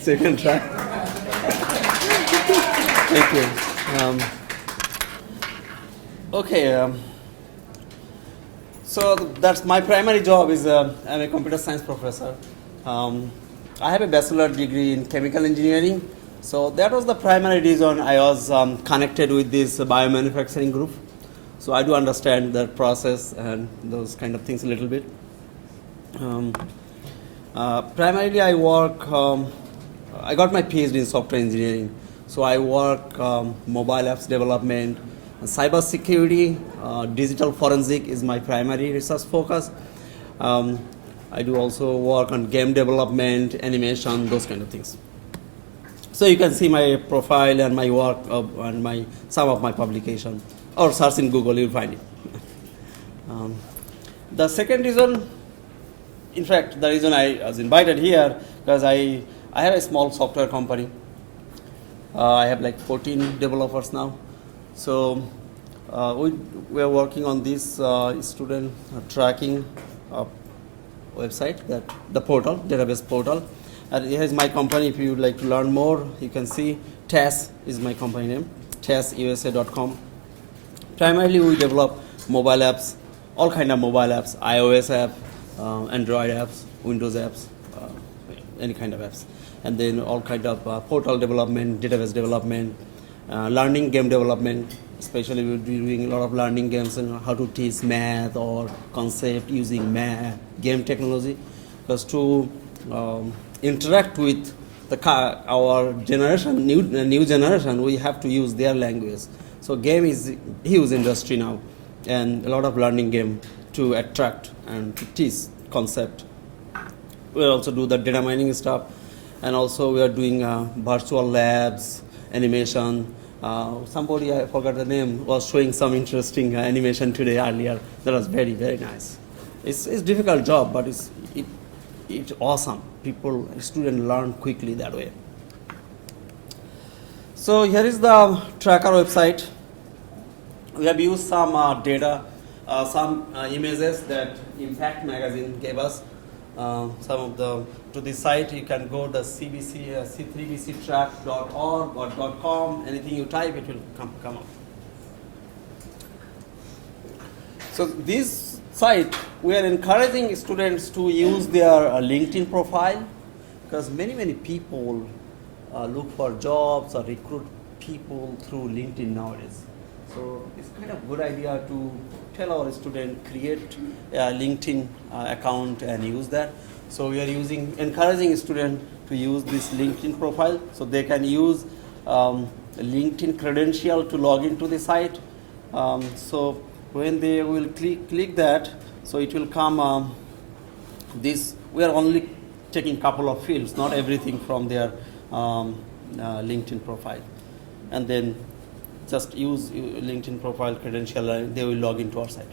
Second try. Thank you. Okay. So that's my primary job is I'm a computer science professor. I have a bachelor degree in chemical engineering. So that was the primary reason I was connected with this biomanufacturing group. So I do understand that process and those kind of things a little bit. Primarily I work, I got my PhD in software engineering. So I work mobile apps development, cyber security, digital forensic is my primary research focus. I do also work on game development, animation, those kind of things. So you can see my profile and my work and some of my publication, or search in Google, you'll find it. The second reason, in fact, the reason I was invited here, because I have a small software company. I have like 14 developers now. So we are working on this student tracking website, the portal, database portal. And here is my company. If you would like to learn more, you can see TAS is my company name, TASUSA.com. Primarily, we develop mobile apps, all kind of mobile apps, iOS app, Android apps, Windows apps, any kind of apps. And then all kind of portal development, database development, learning game development. Especially we'll be doing a lot of learning games and how to teach math or concept using math, game technology. Because to interact with our generation, new generation, we have to use their language. So game is a huge industry now, and a lot of learning game to attract and to teach concept. We also do the data mining stuff, and also we are doing virtual labs, animation. Somebody, I forgot the name, was showing some interesting animation today earlier. That was very, very nice. It's a difficult job, but it's awesome. Students learn quickly that way. So here is the tracker website. We have used some data, some images that Impact Magazine gave us. To this site, you can go to CBC, c3bctrack.org or .com. Anything you type, it will come up. So this site, we are encouraging students to use their LinkedIn profile, because many people look for jobs or recruit people through LinkedIn nowadays. So it's kind of good idea to tell our student create a LinkedIn account and use that. So we are encouraging students to use this LinkedIn profile, so they can use LinkedIn credential to log into the site. So when they will click that, so it will come this. We are only taking couple of fields, not everything from their LinkedIn profile, and then just use LinkedIn profile credential and they will log into our site.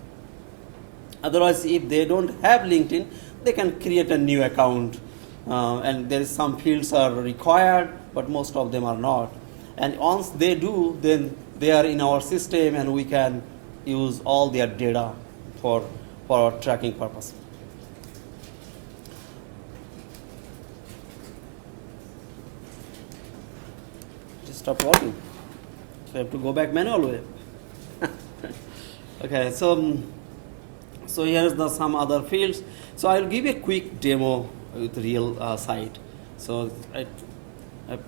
Otherwise, if they don't have LinkedIn, they can create a new account, and there is some fields are required, but most of them are not. And once they do, then they are in our system, and we can use all their data for our tracking purpose. Just stop working. So I have to go back manual way. Okay, so here's some other fields. So I'll give a quick demo with real site. So I've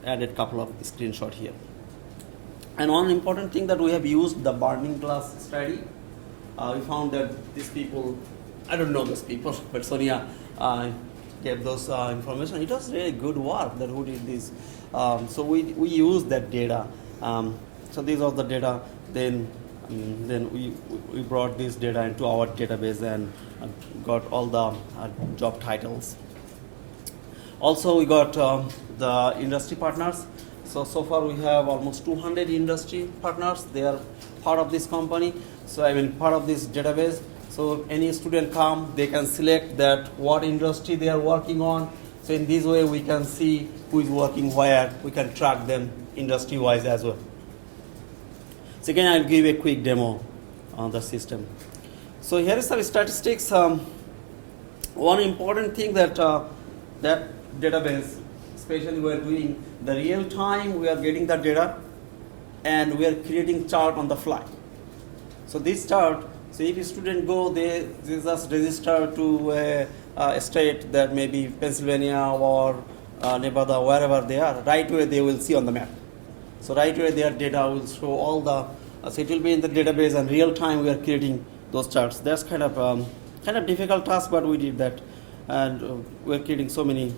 added a couple of screenshots here. And one important thing that we have used the burning glass study. We found that these people, I don't know those people, but Sonia gave those information. It was really good work that who did this. So we used that data. So these are the data. Then we brought this data into our database and got all the job titles. Also, we got the industry partners. So far we have almost 200 industry partners. They are part of this company. So part of this database. So any student come, they can select that what industry they are working on. So in this way, we can see who is working where. We can track them industry-wise as well. So again, I'll give a quick demo on the system. So here is some statistics. One important thing that that database, especially we are doing the real time, we are getting the data and we are creating chart on the fly. So this chart, so if a student go, they just register to a state that may be Pennsylvania or Nevada, wherever they are, right away they will see on the map. So right away their data will show all the, so it will be in the database and real time we are creating those charts. That's kind of difficult task, but we did that. And we're creating so many.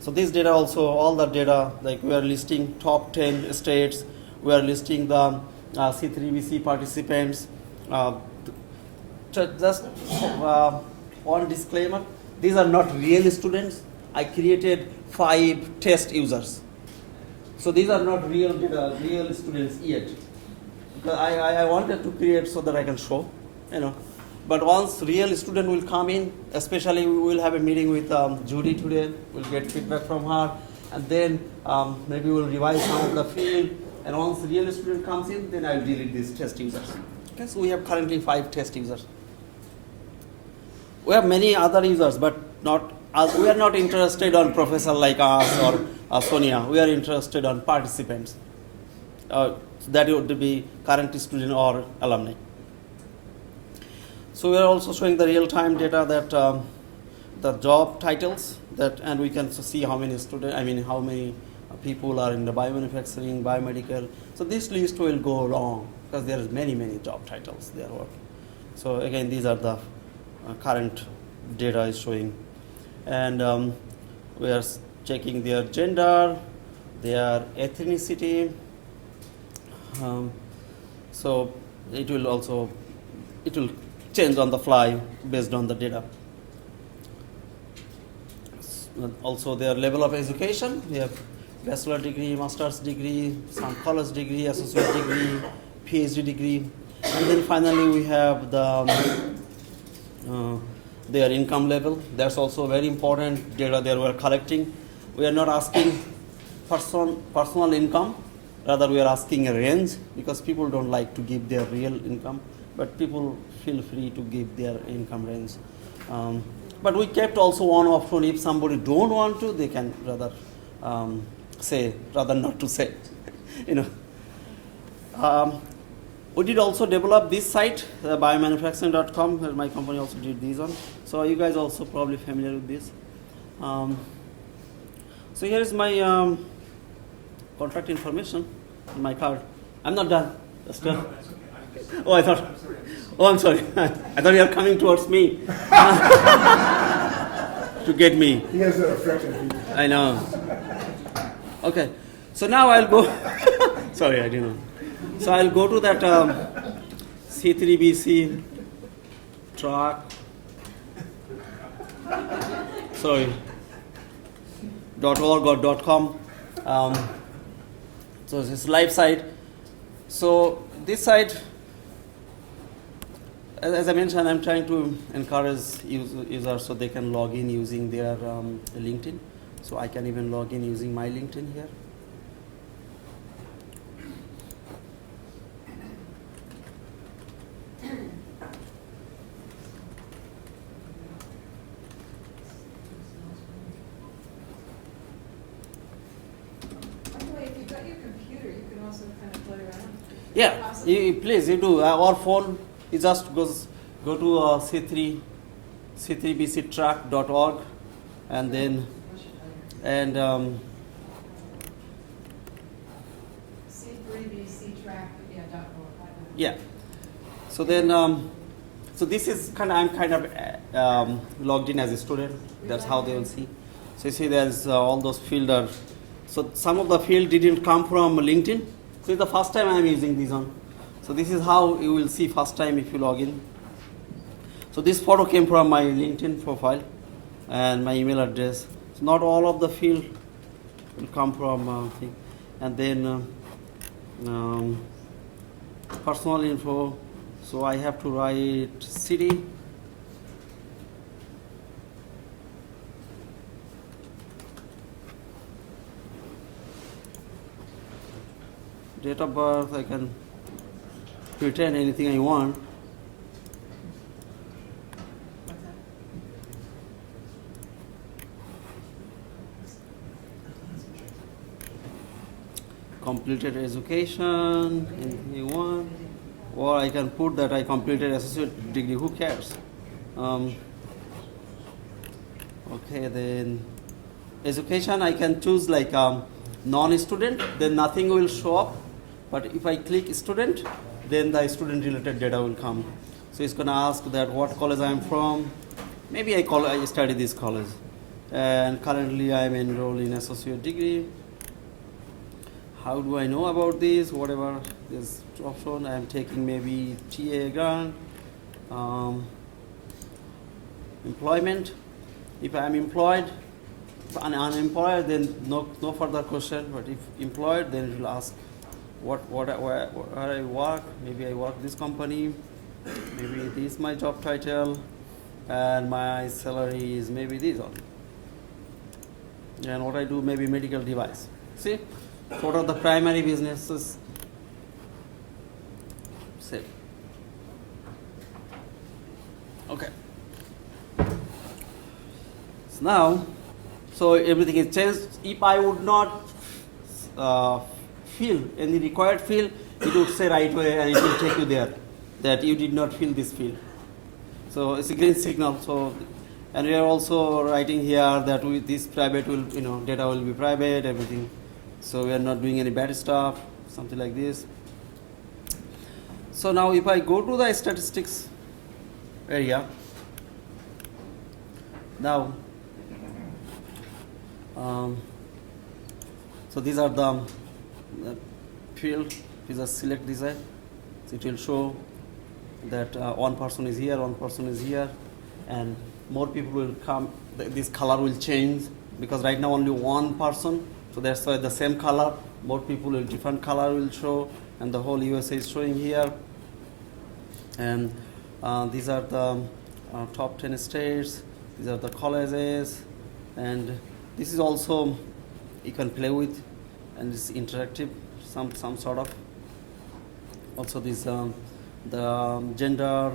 So this data also, all the data, like we are listing top 10 states, we are listing the C3bc participants. Just one disclaimer, these are not real students. I created 5 test users. So these are not real data, real students yet. Because I wanted to create so that I can show, But once real student will come in, especially we will have a meeting with Judy today. We'll get feedback from her, and then maybe we'll revise some of the field. And once real student comes in, then I'll delete these test users. Okay, so we have currently 5 test users. We have many other users, but we are not interested on professor like us or Sonia. We are interested on participants. That would be current student or alumni. So we are also showing the real-time data that the job titles and we can see how many students, how many people are in the biomanufacturing, biomedical. So this list will go long because there is many job titles they are working. So again, these are the current data is showing, and we are checking their gender, their ethnicity. So it will change on the fly based on the data. Also their level of education, we have bachelor degree, master's degree, some college degree, associate degree, PhD degree, and then finally we have their income level. That's also very important data that we are collecting. We are not asking personal income, rather we are asking a range, because people don't like to give their real income, but people feel free to give their income range. But we kept also one option, if somebody don't want to, they can rather say, rather not to say. We did also develop this site, biomanufacturing.com, where my company also did these on. So you guys also probably familiar with this. So here is my contract information in my card. I'm not done. That's done. Oh, I thought. Oh, I'm sorry. I thought you were coming towards me to get me. He has a fraction. I know. Okay. So now I'll go. Sorry, I didn't know. So I'll go to that c3bc track. Sorry. .org or .com. So this is live site. So this site, as I mentioned, I'm trying to encourage users so they can log in using their LinkedIn. So I can even log in using my LinkedIn here. Yeah, please, you do. Our phone, you just go to c3bctrack.org and then c3bctrack.org. Yeah. So then, so this is I'm kind of logged in as a student. That's how they will see. So you see, there's all those fields. So some of the field didn't come from LinkedIn. So it's the first time I'm using these on. So this is how you will see first time if you log in. So this photo came from my LinkedIn profile and my email address. So not all of the field will come from thing. And then personal info. So I have to write city. Date of birth, I can pretend anything I want. completed education in A1, or I can put that I completed associate degree. Who cares? Okay, then education I can choose like non-student, then nothing will show up. But if I click student, then the student related data will come. So it's gonna ask that what college I am from. Maybe I study this college, and currently I am enrolled in associate degree. How do I know about this? Whatever this option, I am taking maybe TA grant, employment. If I am employed, and unemployed, then no further question. But if employed, then it will ask where I work. Maybe I work this company. Maybe this is my job title, and my salary is maybe this only. And what I do, maybe medical device. See, what are the primary businesses? Same. Okay. So now, so everything is changed. If I would not fill any required field, it would say right away and it will take you there that you did not fill this field. So it's a green signal. So, and we are also writing here that this private will, data will be private, everything. So we are not doing any bad stuff, something like this. So now if I go to the statistics area, now, so these are the field. These are select design. So it will show that one person is here, one person is here, and more people will come. This color will change because right now only one person. So that's why the same color. More people will different color will show, and the whole USA is showing here. And these are the top 10 states. These are the colleges, and this is also you can play with, and it's interactive, some sort of. Also this the gender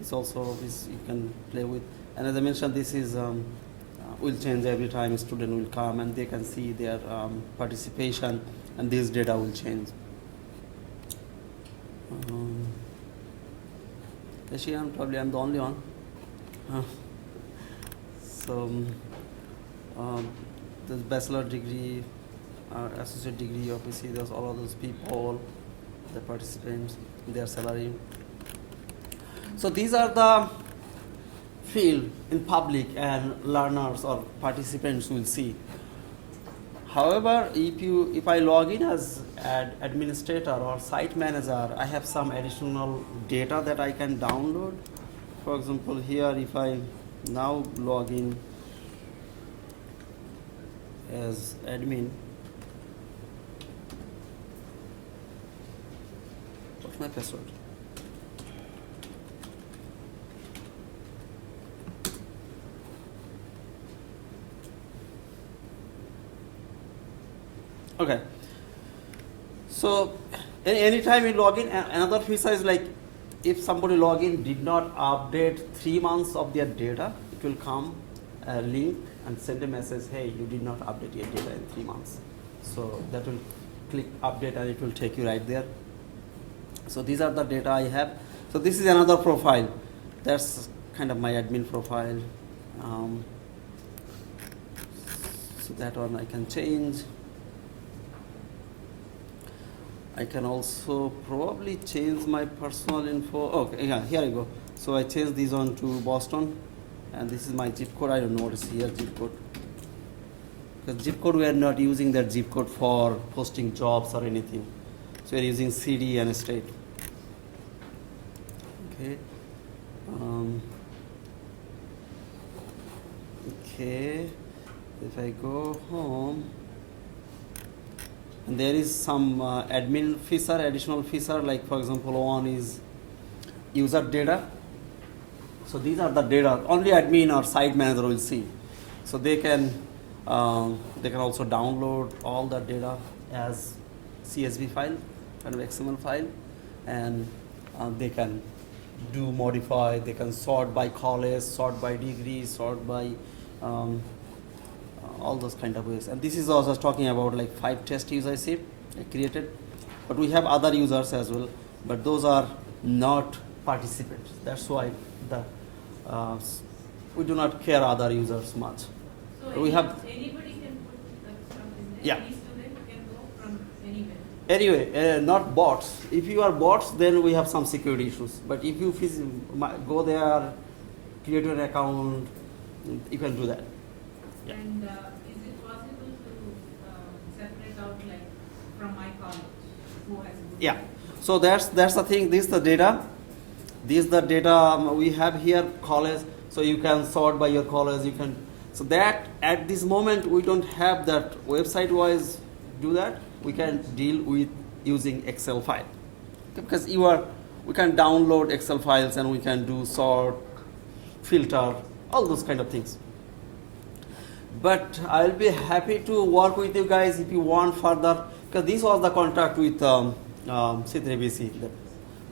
is also this you can play with, and as I mentioned, this is will change every time a student will come and they can see their participation, and this data will change. Asian, probably I'm the only one. So this bachelor degree, associate degree, obviously there's all of those people, the participants, their salary. So these are the field in public and learners or participants will see. However, if I log in as administrator or site manager, I have some additional data that I can download. For example, here if I now log in as admin, what's my password? Okay. So anytime you log in, another feature is like if somebody log in did not update 3 months of their data, it will come a link and send a message, hey, you did not update your data in 3 months. So that will click update and it will take you right there. So these are the data I have. So this is another profile. That's kind of my admin profile. So that one I can change. I can also probably change my personal info. Okay, yeah, here I go. So I changed this one to Boston, and this is my zip code. I don't know what is here, zip code. Because zip code, we are not using that zip code for posting jobs or anything. So we are using city and state. Okay. Okay. If I go home, and there is some admin feature, additional feature, like for example, one is user data. So these are the data only admin or site manager will see. So they can also download all the data as CSV file, kind of XML file, and they can do modify. They can sort by college, sort by degree, sort by all those kind of ways. And this is also talking about like 5 test use I see. created. But we have other users as well, but those are not participants. That's why we do not care other users much. So we have anybody can put something there. Yeah. Any student can go from anywhere. Anyway, not bots. If you are bots, then we have some security issues. But if you go there, create an account, you can do that. Yeah. And is it possible to separate out like from my college who has good Yeah. So that's the thing. This is the data. This is the data we have here, college. So you can sort by your college. You can. So that at this moment we don't have that website-wise do that. We can deal with using Excel file, because we can download Excel files and we can do sort, filter, all those kind of things. But I'll be happy to work with you guys if you want further, because this was the contract with c3bc,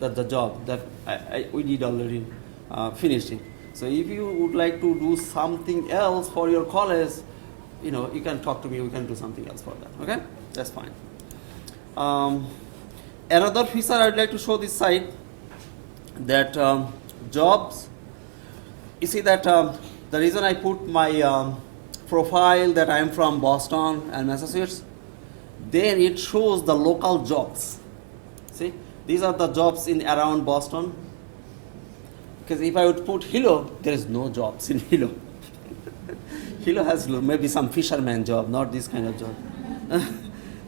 the job that we did already finished it. So if you would like to do something else for your college, you can talk to me. We can do something else for that. Okay, that's fine. Another feature I'd like to show this side, that jobs. You see that the reason I put my profile that I'm from Boston and Massachusetts, then it shows the local jobs. See, these are the jobs in around Boston. Because if I would put Hilo, there is no jobs in Hilo. Hilo has maybe some fisherman job, not this kind of job.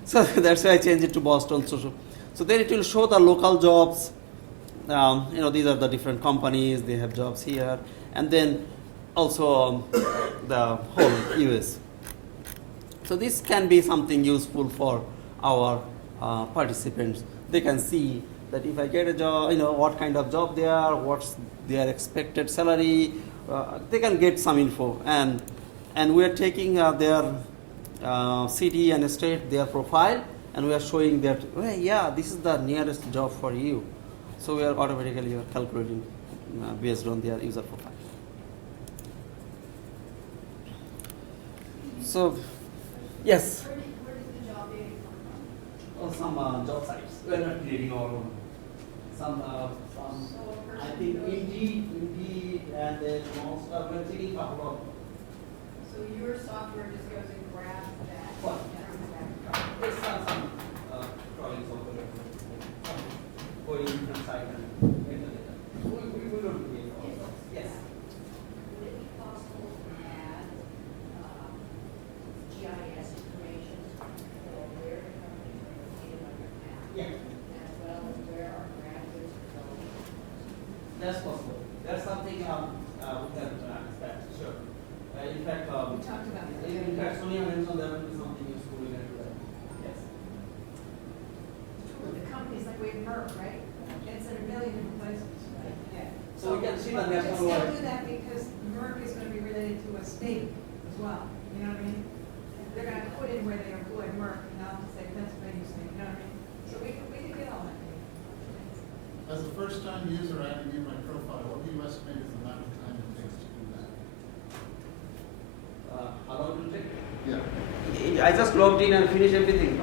So that's why I changed it to Boston. So then it will show the local jobs. These are the different companies. They have jobs here. And then also the whole US. So this can be something useful for our participants. They can see that if I get a job, what kind of job they are, what's their expected salary. They can get some info. And we are taking their city and state, their profile, and we are showing that, well, yeah, this is the nearest job for you. So we are automatically calculating based on their user profile. So, yes? Where did the job data come from? Some job sites. We are not creating our own. Some I think Indeed, and then most of we're taking a couple of. So your software just goes and grabs that. What? and brings it back. It's some crawling software. Going different site and get the data. We don't create all of those. Yes. Would it be possible to add GIS information for where the companies are located on your map? Yeah. As well as where our graduates are going? That's possible. That's something we can expect. Sure. In fact, We talked about that. in fact, Sonia mentioned that would be something useful we can do that. Yes. With the companies like we have Merck, right? It's in a million different places, right? Yeah. So we can see the but national still wide. do that because Merck is going to be related to a state as well. You know what I mean? They're going to put in where they employ Merck, and I'll just say Pennsylvania State. You know what I mean? So we can get all that data. As a first-time user adding in my profile, what do you estimate is the amount of time it takes to do that? How long will it take? Yeah. I just logged in and finished everything.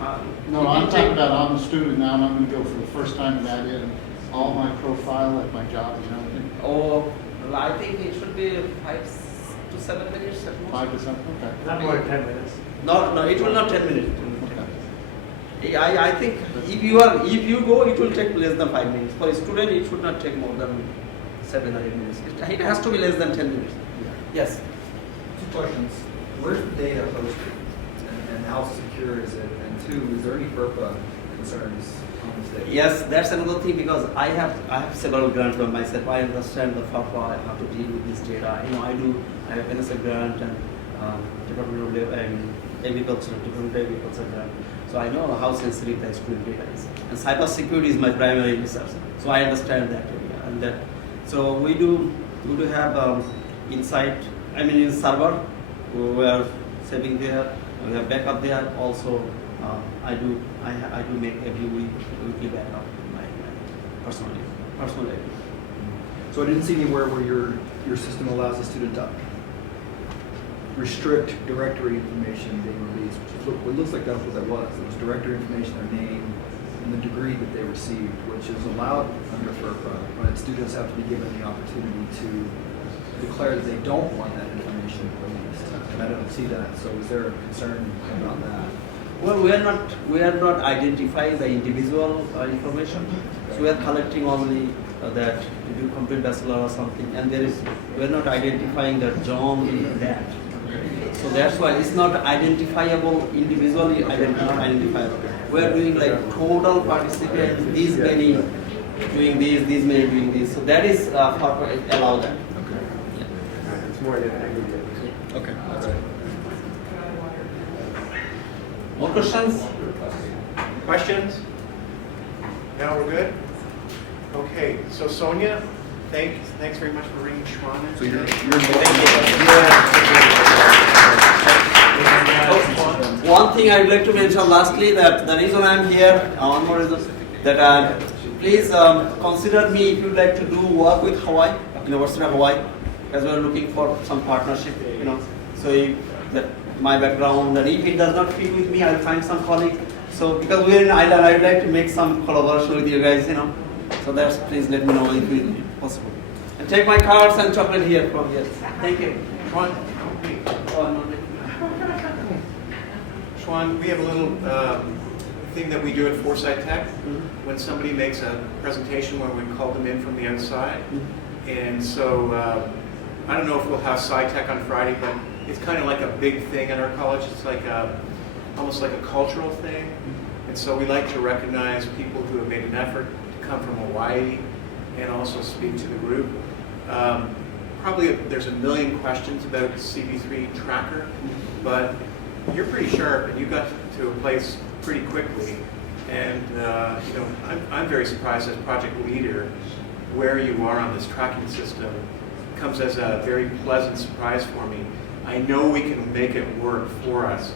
No, I'm talking about I'm a student now, and I'm going to go for the first time and add in all my profile, like my job and everything. Oh, well, I think it should be 5 to 7 minutes at most. 5 to 7, okay. Not more than 10 minutes. No, it will not 10 minutes. Okay. I think if you go, it will take less than 5 minutes. For a student, it should not take more than 7 or 8 minutes. It has to be less than 10 minutes. Yeah. Yes. 2 questions. Where's the data hosted? And how secure is it? And 2, is there any FERPA concerns on this data? Yes, that's another thing, because I have several grants by myself. I understand the FAFA. I have to deal with this data. I have NSF grant and Department of Agriculture, Department of Agriculture grant. So I know how sensitive the student data is. And cyber security is my primary research. So I understand that area. And that. So we do have insight. In server, we are saving there. We have backup there. Also, I do make every weekly backup my personally. So I didn't see anywhere where your system allows the student to restrict directory information being released, which is what it looks like that's what that was. It was directory information, their name, and the degree that they received, which is allowed under FERPA, but students have to be given the opportunity to declare that they don't want that information released. And I don't see that. So is there a concern about that? Well, we are not identifying the individual information. So we are collecting only that you do complete bachelor or something, and we are not identifying the John in that. So that's why it's not identifiable individually. Not identifiable. We are doing like total participants. These many doing this, these many doing this. So that is allow that. Okay. Yeah. It's more than aggregate. Okay. That's right. More questions? Questions? Now we're good? Okay, so Sonia, thanks very much for bringing Shawon in. So you're One thing I would like to mention lastly, that the reason I am here, one more reason, that please consider me if you would like to do work with Hawaii, University of Hawaii, as we are looking for some partnership, So if that my background, and if it does not fit with me, I'll find some colleague. So because we're in Ireland, I'd like to make some collaboration with you guys, So that's, please let me know if it's possible. And take my cards and chocolate here from here. Thank you. Shawon, Shawon, we have a little thing that we do at Foresight Tech. When somebody makes a presentation, when we call them in from the outside. And so, I don't know if we'll have SciTech on Friday, but it's kind of like a big thing at our college. It's like almost like a cultural thing. And so we like to recognize people who have made an effort to come from Hawaii and also speak to the group. Probably there's a million questions about CB3 Tracker, but you're pretty sharp and you got to a place pretty quickly. And I'm very surprised as project leader where you are on this tracking system. It comes as a very pleasant surprise for me. I know we can make it work for us.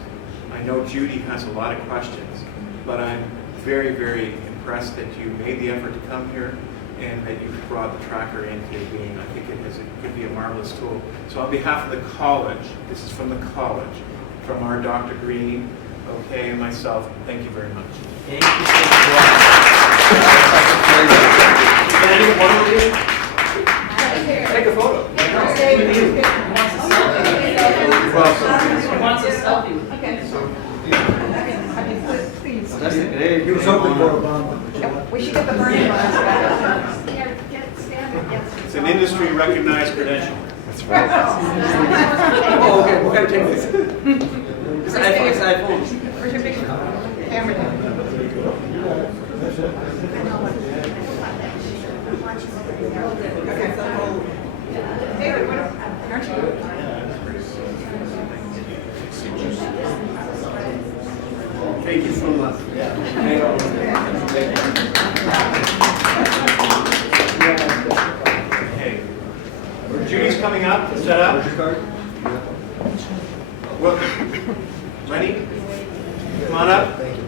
I know Judy has a lot of questions, but I'm very, very impressed that you made the effort to come here and that you've brought the tracker into being. I think it could be a marvelous tool. So on behalf of the college, this is from the college, from our Dr. Green, and myself, thank you very much. Thank you so much. Can I do one more here? Take a photo. Wants a selfie. Okay. Please. That's a great. Do something for Obama. We should get the burning ones back. It's an industry recognized credential. Oh, okay, we can take this. It's iPhone. Where's your picture? Camera. Okay. David, aren't you? Thank you so much. Okay. Judy's coming up to set up. Where's your card? Well, Lenny, come on up.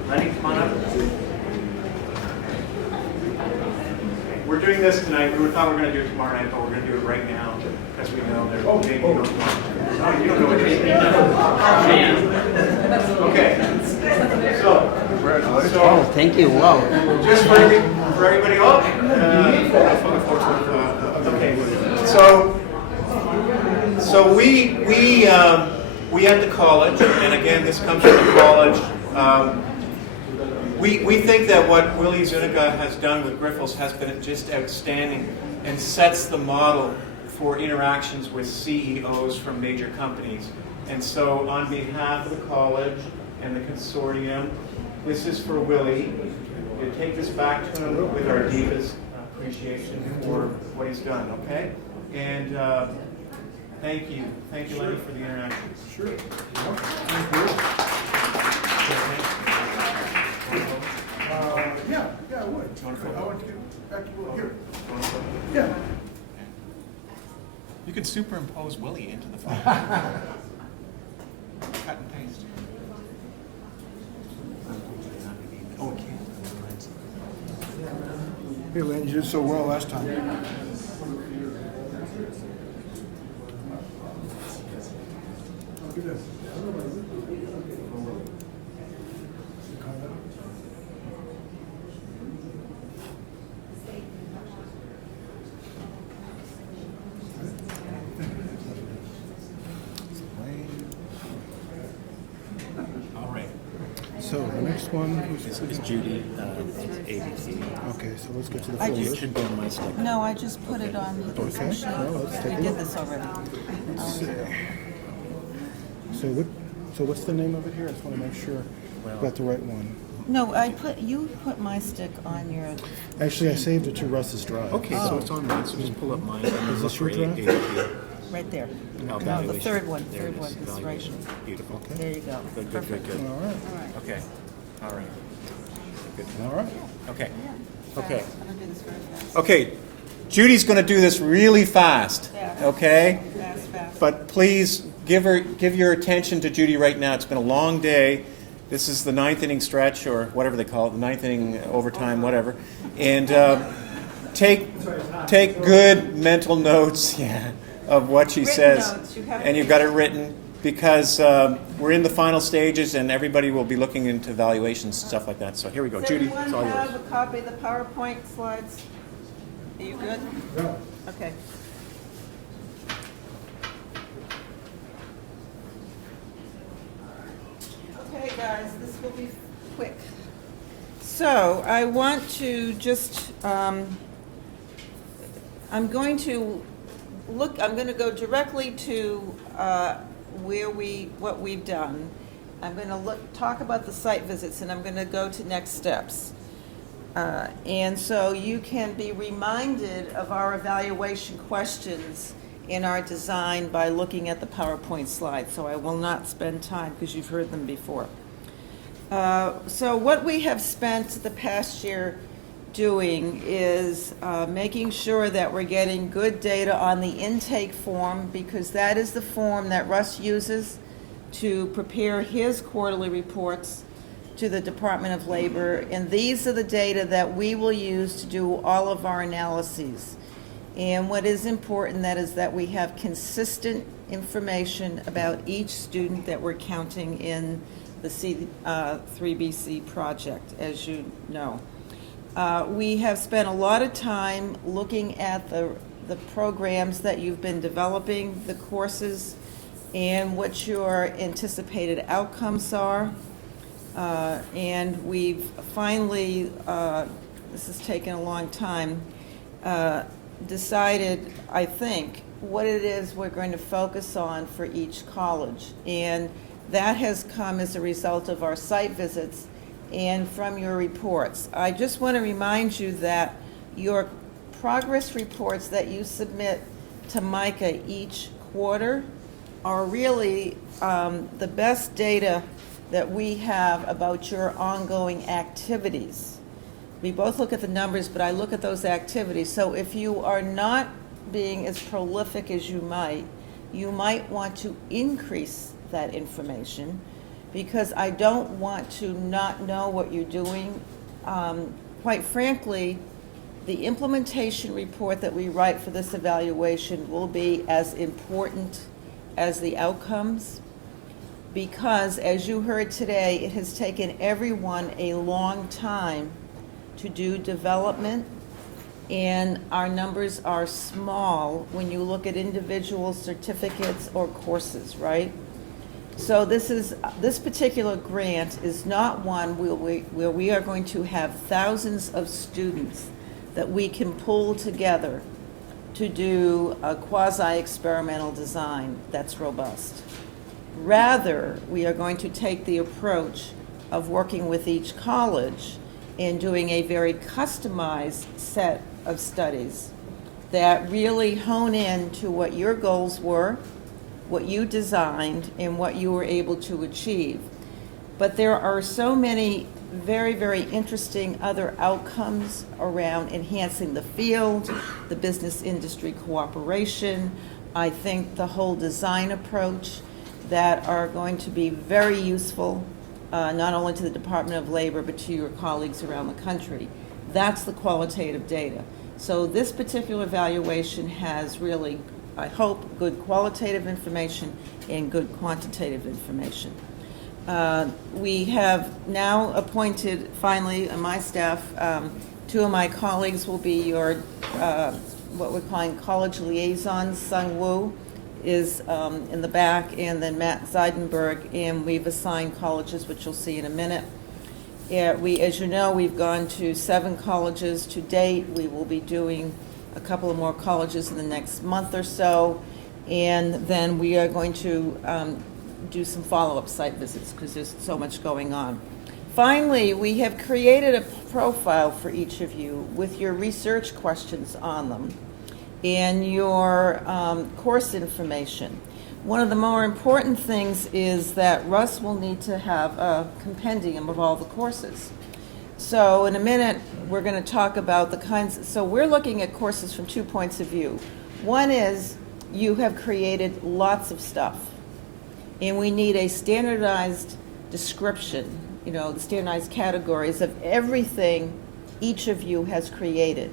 Lenny, come on up. We're doing this tonight. We thought we were going to do it tomorrow night, but we're going to do it right now because we know there's a big deal tomorrow. No, you don't know what you're saying. Okay. So, Thank you. Wow. just for everybody, okay. So we at the college, and again, this comes from the college. We think that what Willie Zuniga has done with Grifols has been just outstanding and sets the model for interactions with CEOs from major companies. And so on behalf of the college and the consortium, this is for Willie. You take this back to him with our Divas appreciation for what he's done, okay? And thank you. Thank you, Lenny, for the interaction. Sure. Yeah, I would. I want to get back to here. Yeah. You can superimpose Willie into the file. Cut and paste. Oh, okay. Hey, Lynn, you did so well last time. at this. All right. So the next one This is Judy, ABC. Okay, so let's get to the I You folders. should be on my stick. No, I just put it on. Okay, well, let's take a We did look. this already. Let's see. So what's the name of it here? I just want to make sure I've got the right one. No, you put my stick on your, Actually, I saved it to Russ's drive. Okay, so it's on mine, so just pull up mine. and then Is this look your for draft? ADP. right there. Oh, No, the valuation. third one, There it third one is, is right. valuation. Beautiful. There you go. Good, good, good, good. All right, All right. Okay, all right. Good. all right. Okay, Yeah. okay. I'm gonna do this very fast. Okay, Judy's going to do this really fast, Yeah. okay? Fast. But please give your attention to Judy right now. It's been a long day. This is the ninth inning stretch, or whatever they call it, the ninth inning overtime, whatever. And take good mental notes, of what she Written says. notes, you have And you've got it written, because we're in the final stages, and everybody will be looking into evaluations and stuff like that. So here we go, Does Judy. everyone It's all yours. have a copy of the PowerPoint slides? Are you good? Okay. Okay, guys, this will be quick. So I want to just, I'm going to go directly to what we've done. I'm going to talk about the site visits, and I'm going to go to next steps. And so you can be reminded of our evaluation questions in our design by looking at the PowerPoint slides. So I will not spend time because you've heard them before. So what we have spent the past year doing is making sure that we're getting good data on the intake form, because that is the form that Russ uses to prepare his quarterly reports to the Department of Labor, and these are the data that we will use to do all of our analyses. And what is important is that we have consistent information about each student that we're counting in the c3bc project, as you know. We have spent a lot of time looking at the programs that you've been developing, the courses, and what your anticipated outcomes are. And we've finally, this has taken a long time, decided, I think, what it is we're going to focus on for each college. And that has come as a result of our site visits and from your reports. I just want to remind you that your progress reports that you submit to Micah each quarter are really the best data that we have about your ongoing activities. We both look at the numbers, but I look at those activities. So if you are not being as prolific as you might want to increase that information, because I don't want to not know what you're doing. Quite frankly, the implementation report that we write for this evaluation will be as important as the outcomes, because as you heard today, it has taken everyone a long time to do development, and our numbers are small when you look at individual certificates or courses, right? So this particular grant is not one where we are going to have thousands of students that we can pull together to do a quasi-experimental design that's robust. Rather, we are going to take the approach of working with each college and doing a very customized set of studies that really hone in to what your goals were, what you designed, and what you were able to achieve. But there are so many very, very interesting other outcomes around enhancing the field, the business industry cooperation, I think the whole design approach, that are going to be very useful, not only to the Department of Labor, but to your colleagues around the country. That's the qualitative data. So this particular evaluation has really I hope, good qualitative information and good quantitative information. We have now appointed, finally, on my staff, two of my colleagues will be your, what we're calling college liaisons. Sung Woo is in the back, and then Matt Zeidenberg, and we've assigned colleges, which you'll see in a minute. Yeah, as you know, we've gone to 7 colleges to date. We will be doing a couple of more colleges in the next month or so, and then we are going to do some follow-up site visits because there's so much going on. Finally, we have created a profile for each of you with your research questions on them and your course information. One of the more important things is that Russ will need to have a compendium of all the courses. So in a minute, we're going to talk about the kinds, so we're looking at courses from 2 points of view. One is you have created lots of stuff, and we need a standardized description, the standardized categories of everything each of you has created.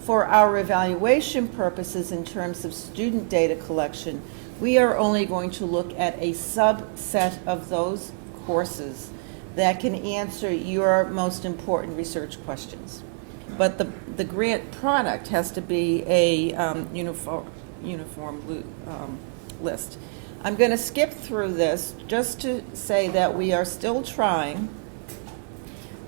For our evaluation purposes in terms of student data collection, we are only going to look at a subset of those courses that can answer your most important research questions. But the grant product has to be a uniform list. I'm going to skip through this just to say that we are still trying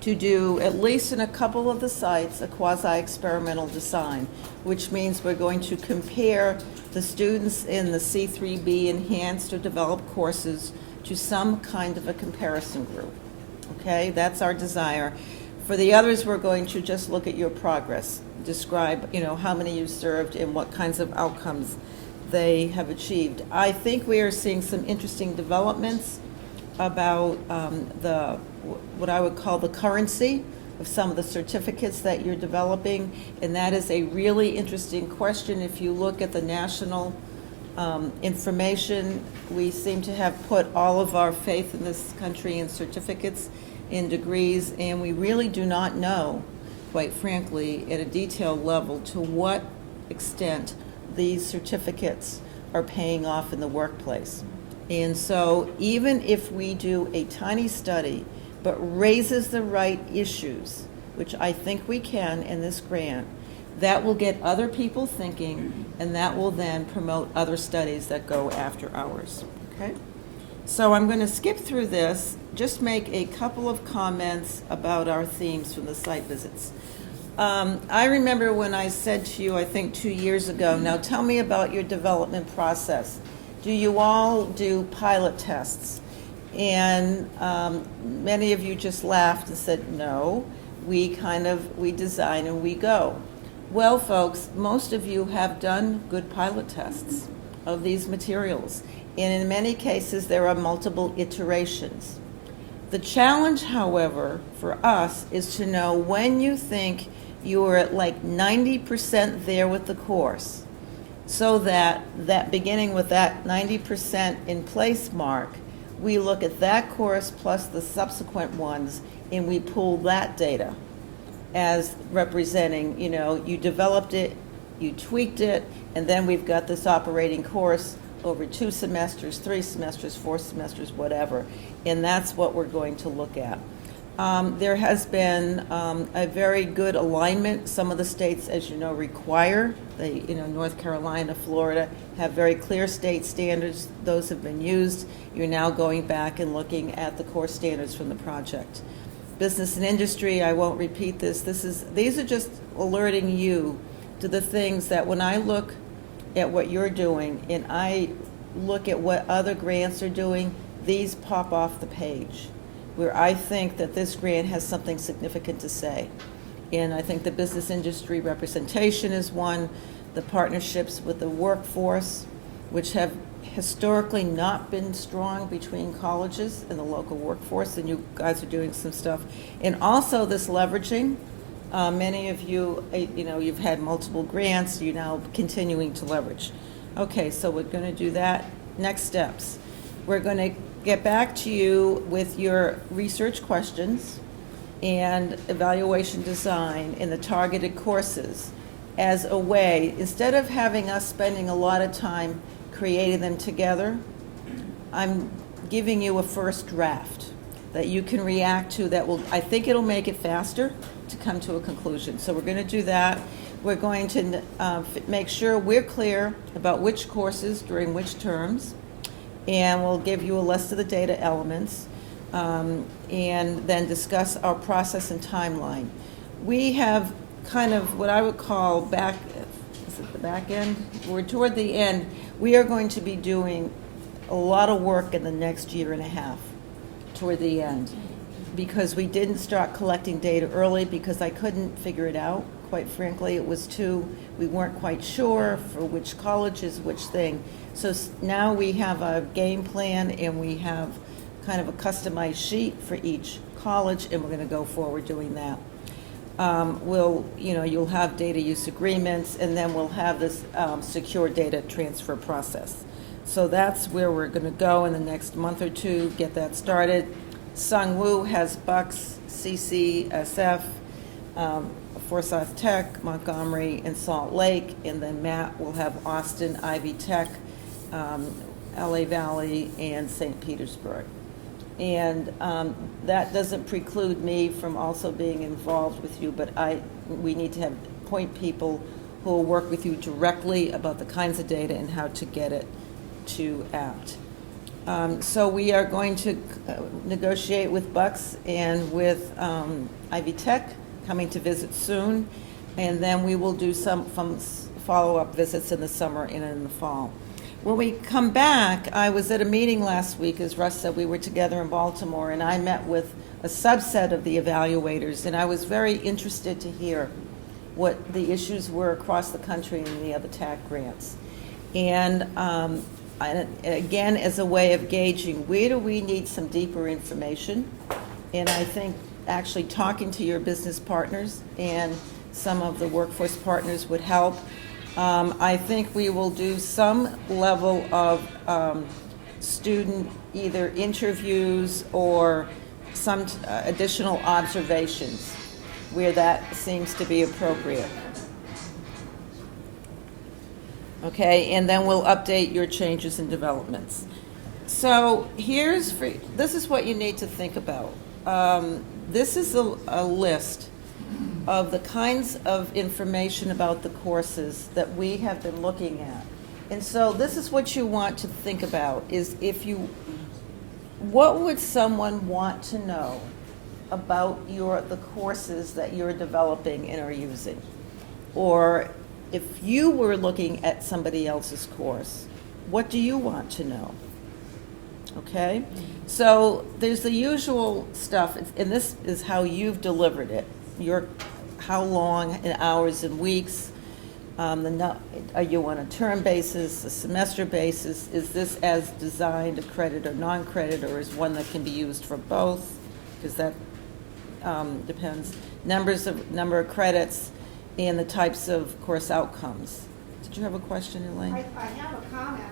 to do, at least in a couple of the sites, a quasi-experimental design, which means we're going to compare the students in the C3B enhanced or developed courses to some kind of a comparison group. Okay, that's our desire. For the others, we're going to just look at your progress, describe, how many you served and what kinds of outcomes they have achieved. I think we are seeing some interesting developments about what I would call the currency of some of the certificates that you're developing, and that is a really interesting question. If you look at the national information, we seem to have put all of our faith in this country in certificates, in degrees, and we really do not know, quite frankly, at a detailed level, to what extent these certificates are paying off in the workplace. And so even if we do a tiny study, but raises the right issues, which I think we can in this grant, that will get other people thinking, and that will then promote other studies that go after ours, okay? So I'm going to skip through this, just make a couple of comments about our themes from the site visits. I remember when I said to you, I think 2 years ago, now tell me about your development process. Do you all do pilot tests? And many of you just laughed and said, no, we design and we go. Well, folks, most of you have done good pilot tests of these materials. And in many cases, there are multiple iterations. The challenge, however, for us is to know when you think you are at like 90% there with the course, so that beginning with that 90% in place mark, we look at that course plus the subsequent ones, and we pull that data as representing, you developed it, you tweaked it, and then we've got this operating course over 2 semesters, 3 semesters, 4 semesters, whatever, and that's what we're going to look at. There has been a very good alignment. Some of the states, as you know, require, North Carolina, Florida, have very clear state standards. Those have been used. You're now going back and looking at the core standards from the project. Business and industry, I won't repeat this. These are just alerting you to the things that when I look at what you're doing and I look at what other grants are doing, these pop off the page, where I think that this grant has something significant to say. And I think the business industry representation is one, the partnerships with the workforce, which have historically not been strong between colleges and the local workforce, and you guys are doing some stuff. And also this leveraging. Many of you, you've had multiple grants, you're now continuing to leverage. Okay, so we're going to do that. Next steps. We're going to get back to you with your research questions and evaluation design in the targeted courses. as a way, instead of having us spending a lot of time creating them together, I'm giving you a first draft that you can react to that will, I think it'll make it faster to come to a conclusion. So we're going to do that. We're going to make sure we're clear about which courses during which terms, and we'll give you a list of the data elements, and then discuss our process and timeline. We have kind of what I would call is it the back end? We're toward the end. We are going to be doing a lot of work in the next year and a half toward the end, because we didn't start collecting data early because I couldn't figure it out. Quite frankly, we weren't quite sure for which colleges, which thing. So now we have a game plan, and we have kind of a customized sheet for each college, and we're going to go forward doing that. You'll have data use agreements, and then we'll have this secure data transfer process. So that's where we're going to go in the next month or two, get that started. Sungwoo has Bucks, CCSF, Forsyth Tech, Montgomery, and Salt Lake, and then Matt will have Austin, Ivy Tech, LA Valley, and St. Petersburg. And that doesn't preclude me from also being involved with you, but we need to appoint people who will work with you directly about the kinds of data and how to get it to act. So we are going to negotiate with Bucks and with Ivy Tech, coming to visit soon, and then we will do some follow-up visits in the summer and in the fall. When we come back, I was at a meeting last week, as Russ said, we were together in Baltimore, and I met with a subset of the evaluators, and I was very interested to hear what the issues were across the country in the other TAC grants. And again, as a way of gauging, where do we need some deeper information? And I think actually talking to your business partners and some of the workforce partners would help. I think we will do some level of student either interviews or some additional observations where that seems to be appropriate. Okay, and then we'll update your changes and developments. So this is what you need to think about. This is a list of the kinds of information about the courses that we have been looking at. And so this is what you want to think about, is what would someone want to know about the courses that you're developing and are using? Or if you were looking at somebody else's course, what do you want to know? Okay? So there's the usual stuff, and this is how you've delivered it. How long in hours and weeks? Are you on a term basis, a semester basis? Is this as designed, a credit or non-credit, or is one that can be used for both? Because that depends. Number of credits and the types of course outcomes. Did you have a question, Elaine? I have a comment.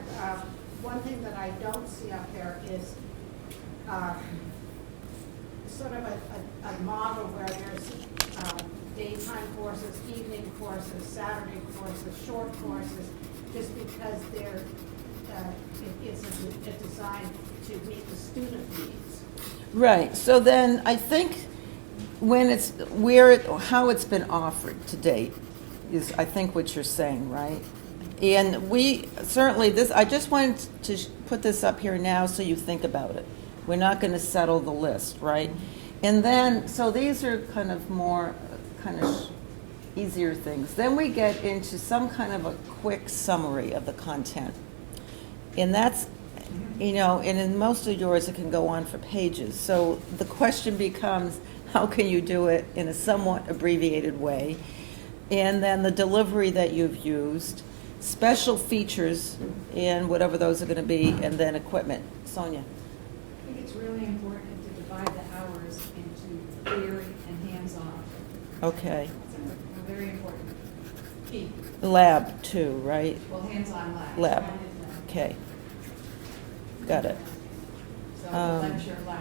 One thing that I don't see up there is sort of a model where there's daytime courses, evening courses, Saturday courses, short courses, just because it's designed to meet the student needs. Right. So then I think how it's been offered to date is, I think, what you're saying, right? And we certainly I just wanted to put this up here now so you think about it. We're not going to settle the list, right? And then, so these are kind of more easier things. Then we get into some kind of a quick summary of the content. And that's, and in most of yours it can go on for pages. So the question becomes, how can you do it in a somewhat abbreviated way? And then the delivery that you've used, special features, and whatever those are going to be, and then equipment. Sonia. I think it's really important to divide the hours into theory and hands-on. Okay. It's a very important key. Lab too, right? Well, hands-on lab. Lab. Okay. Got it. So lecture, lab,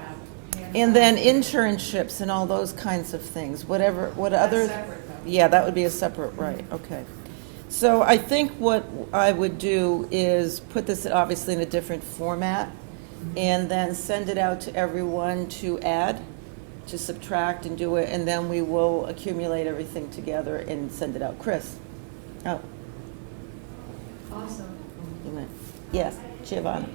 hands-on. And then internships and all those kinds of things. What other? That's separate, though. yeah, that would be a separate, right, okay. So I think what I would do is put this obviously in a different format, and then send it out to everyone to add, to subtract and do it, and then we will accumulate everything together and send it out. Chris? Oh, Awesome. you meant, yes, Giovanna.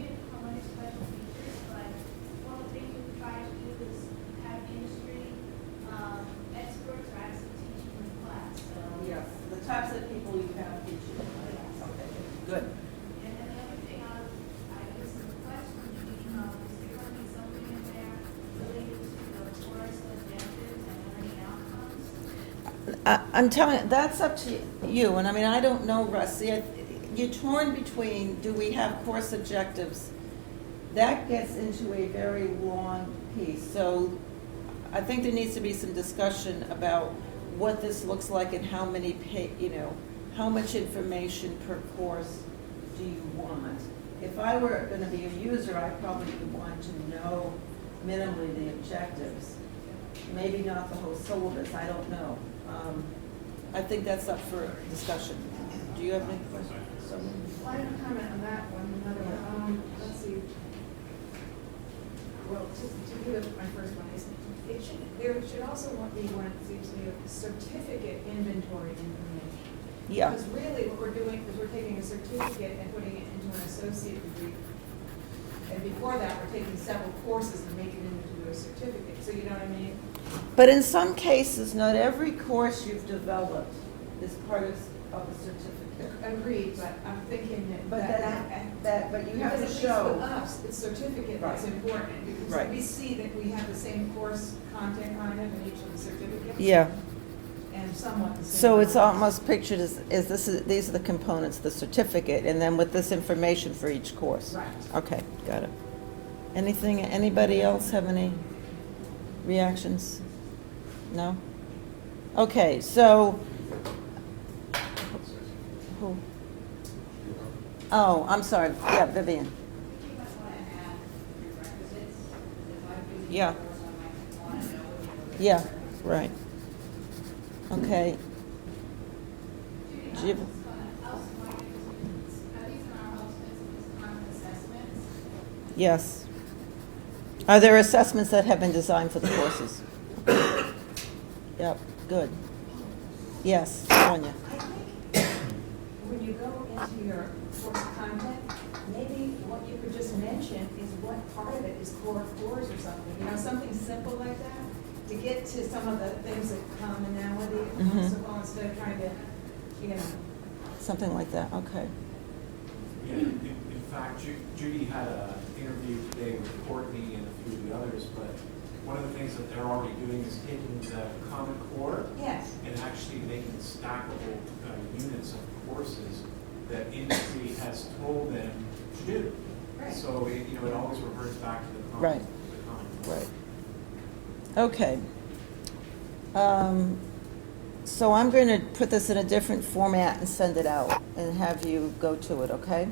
Yes, the types of people you have teaching the class. Okay, good. And then the other thing I guess the question would be, is there going to be something in there related to the course objectives and learning outcomes? I'm telling you, that's up to you, and I mean, I don't know, Russ. See, you're torn between, do we have course objectives? That gets into a very long piece, so I think there needs to be some discussion about what this looks like and how many how much information per course do you want? If I were gonna be a user, I probably would want to know minimally the objectives. Maybe not the whole syllabus, I don't know. I think that's up for discussion. Do you have any questions? Well, I have a comment on that one, another one. Let's see. Well, to do my first one, there should also be one, it seems to me, a certificate inventory information. Yeah. Because really what we're doing is we're taking a certificate and putting it into an associate degree. And before that, we're taking several courses and making it into a certificate. So you know what I mean? But in some cases, not every course you've developed is part of a certificate. Agreed, but I'm thinking But but you have because to at show. least with us, the certificate Right. is important, because Right. we see that we have the same course content kind of in each of the certificates. Yeah. And somewhat the same. So it's content. almost pictured as these are the components, the certificate, and then with this information for each course. Right. Okay, got it. Anybody else have any reactions? No? Okay, so. Who? Oh, I'm sorry. Yeah, Vivian. Yeah. Yeah, right. Okay. Do you- Yes. Are there assessments that have been designed for the courses? Yep, good. Yes, Sonia. I think when you go into your course content, maybe what you could just mention is what part of it is core course or something, you know, something simple like that, to get to some of the things of commonality, Mhm. instead of trying to, you know. Something like that, okay. Yeah, in fact, Judy had an interview today with Courtney and a few of the others, but one of the things that they're already doing is taking the Common Core Yes. and actually making stackable units of courses that industry has told them to do. Right. So it always reverts back to the Right. Common Core. Right. Okay. So I'm going to put this in a different format and send it out and have you go to it, okay?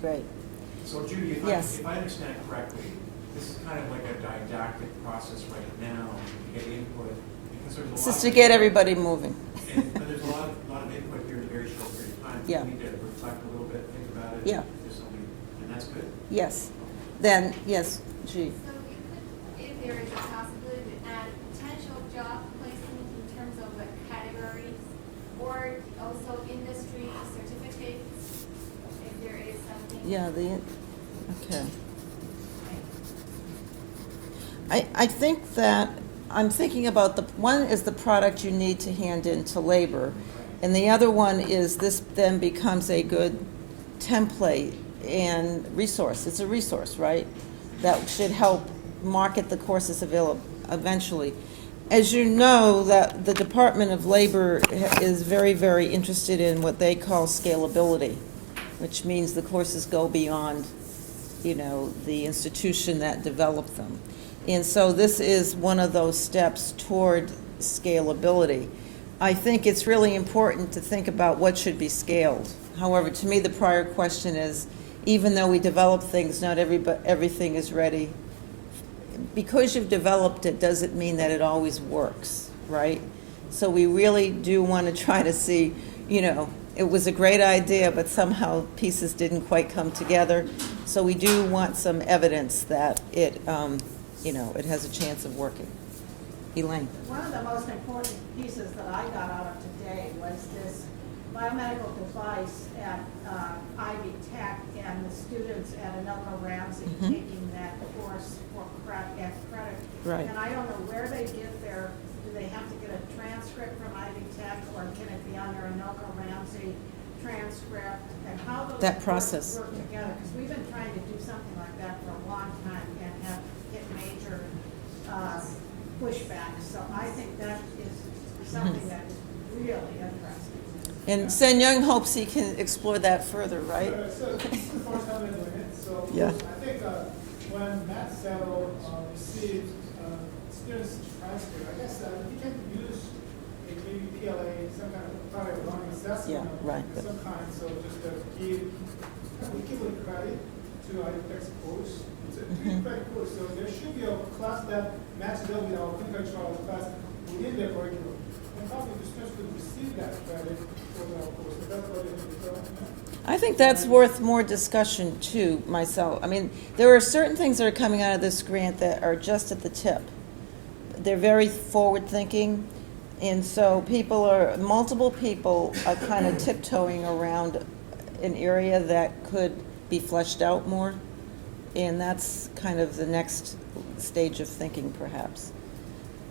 Great. So Judy, Yes. if I understand correctly, this is kind of like a didactic process right now to get input, because there's a lot. This is to get everybody moving. But there's a lot of input here in a very short period of time. Yeah. We need to reflect a little bit, think about it. Yeah. There's something, and that's good. Yes. Then, yes, G. So you could, if there is a possibility to add potential job placement in terms of like categories, or also industry certificates, if there is something. Yeah, okay. I think that, I'm thinking about one is the product you need to hand in to labor, and the other one is this then becomes a good template and resource. It's a resource, right? That should help market the courses available eventually. As you know, that the Department of Labor is very, very interested in what they call scalability, which means the courses go beyond, the institution that developed them. And so this is one of those steps toward scalability. I think it's really important to think about what should be scaled. However, to me, the prior question is, even though we develop things, not everything is ready. Because you've developed it doesn't mean that it always works, right? So we really do want to try to see, it was a great idea, but somehow pieces didn't quite come together. So we do want some evidence that it has a chance of working. Elaine? One of the most important pieces that I got out of today was this biomedical device at Ivy Tech and the students at Anoka Ramsey taking that course for credit. Right. And I don't know where they get do they have to get a transcript from Ivy Tech, or can it be on their Anoka Ramsey transcript, and how those That process. work together? Because we've been trying to do something like that for a long time and have hit major pushback. So I think that is something that is really interesting. And Sen Young hopes he can explore that further, right? So this is the first time they're doing it. So Yeah. I think when Matt Settle received students' transcript, I guess you can use a PLA, some kind of probably a wrong assessment right. of some kind. So just give it credit to IDEX course. It's a three-credit course, so there should be a class that matches up with our clinical trials class within their curriculum. And probably the students could receive that credit for our course. So that's what I think that's worth more discussion too, myself. I mean, there are certain things that are coming out of this grant that are just at the tip. They're very forward-thinking, and so multiple people are kind of tiptoeing around an area that could be fleshed out more, and that's kind of the next stage of thinking, perhaps.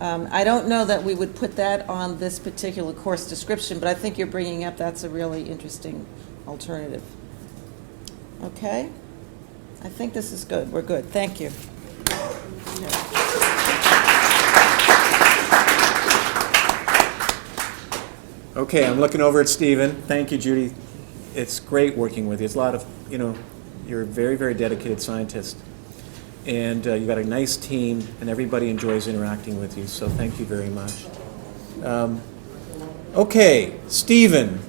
I don't know that we would put that on this particular course description, but I think you're bringing up that's a really interesting alternative. Okay? I think this is good. We're good. Thank you. Okay, I'm looking over at Stephen. Thank you, Judy. It's great working with you. It's a lot of, you're a very, very dedicated scientist. And you've got a nice team, and everybody enjoys interacting with you, so thank you very much. Okay, Stephen.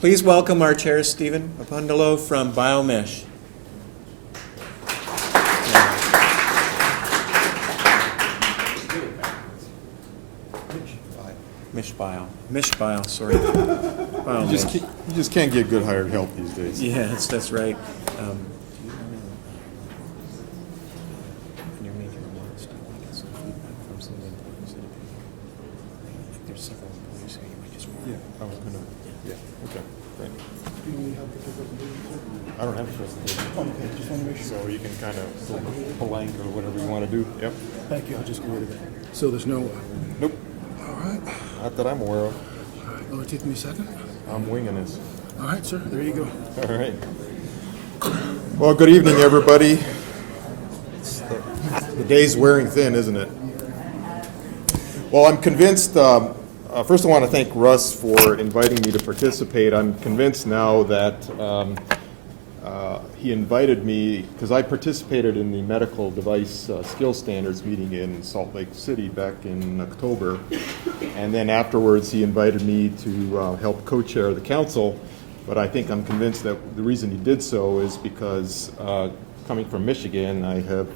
Please welcome our chair, Stephen Apundalo from BioMesh. Mishbio, sorry. You just can't get good hired help these days. Yeah, that's right. There's several employees here. You might just Yeah, I was gonna. Yeah. Okay. Great. I don't have a presentation. Okay, just want to make sure. So you can kind of blank or whatever you want to do. Yep. Thank you, I'll just get rid of it. So there's no... Nope. All right. Not that I'm aware of. All right, will it take me a second? I'm winging this. All right, sir, there you go. All right. Well, good evening, everybody. The day's wearing thin, isn't it? Well, I'm convinced, first I want to thank Russ for inviting me to participate. I'm convinced now that he invited me, because I participated in the medical device skills standards meeting in Salt Lake City back in October. And then afterwards he invited me to help co-chair the council. But I think I'm convinced that the reason he did so is because coming from Michigan, I'm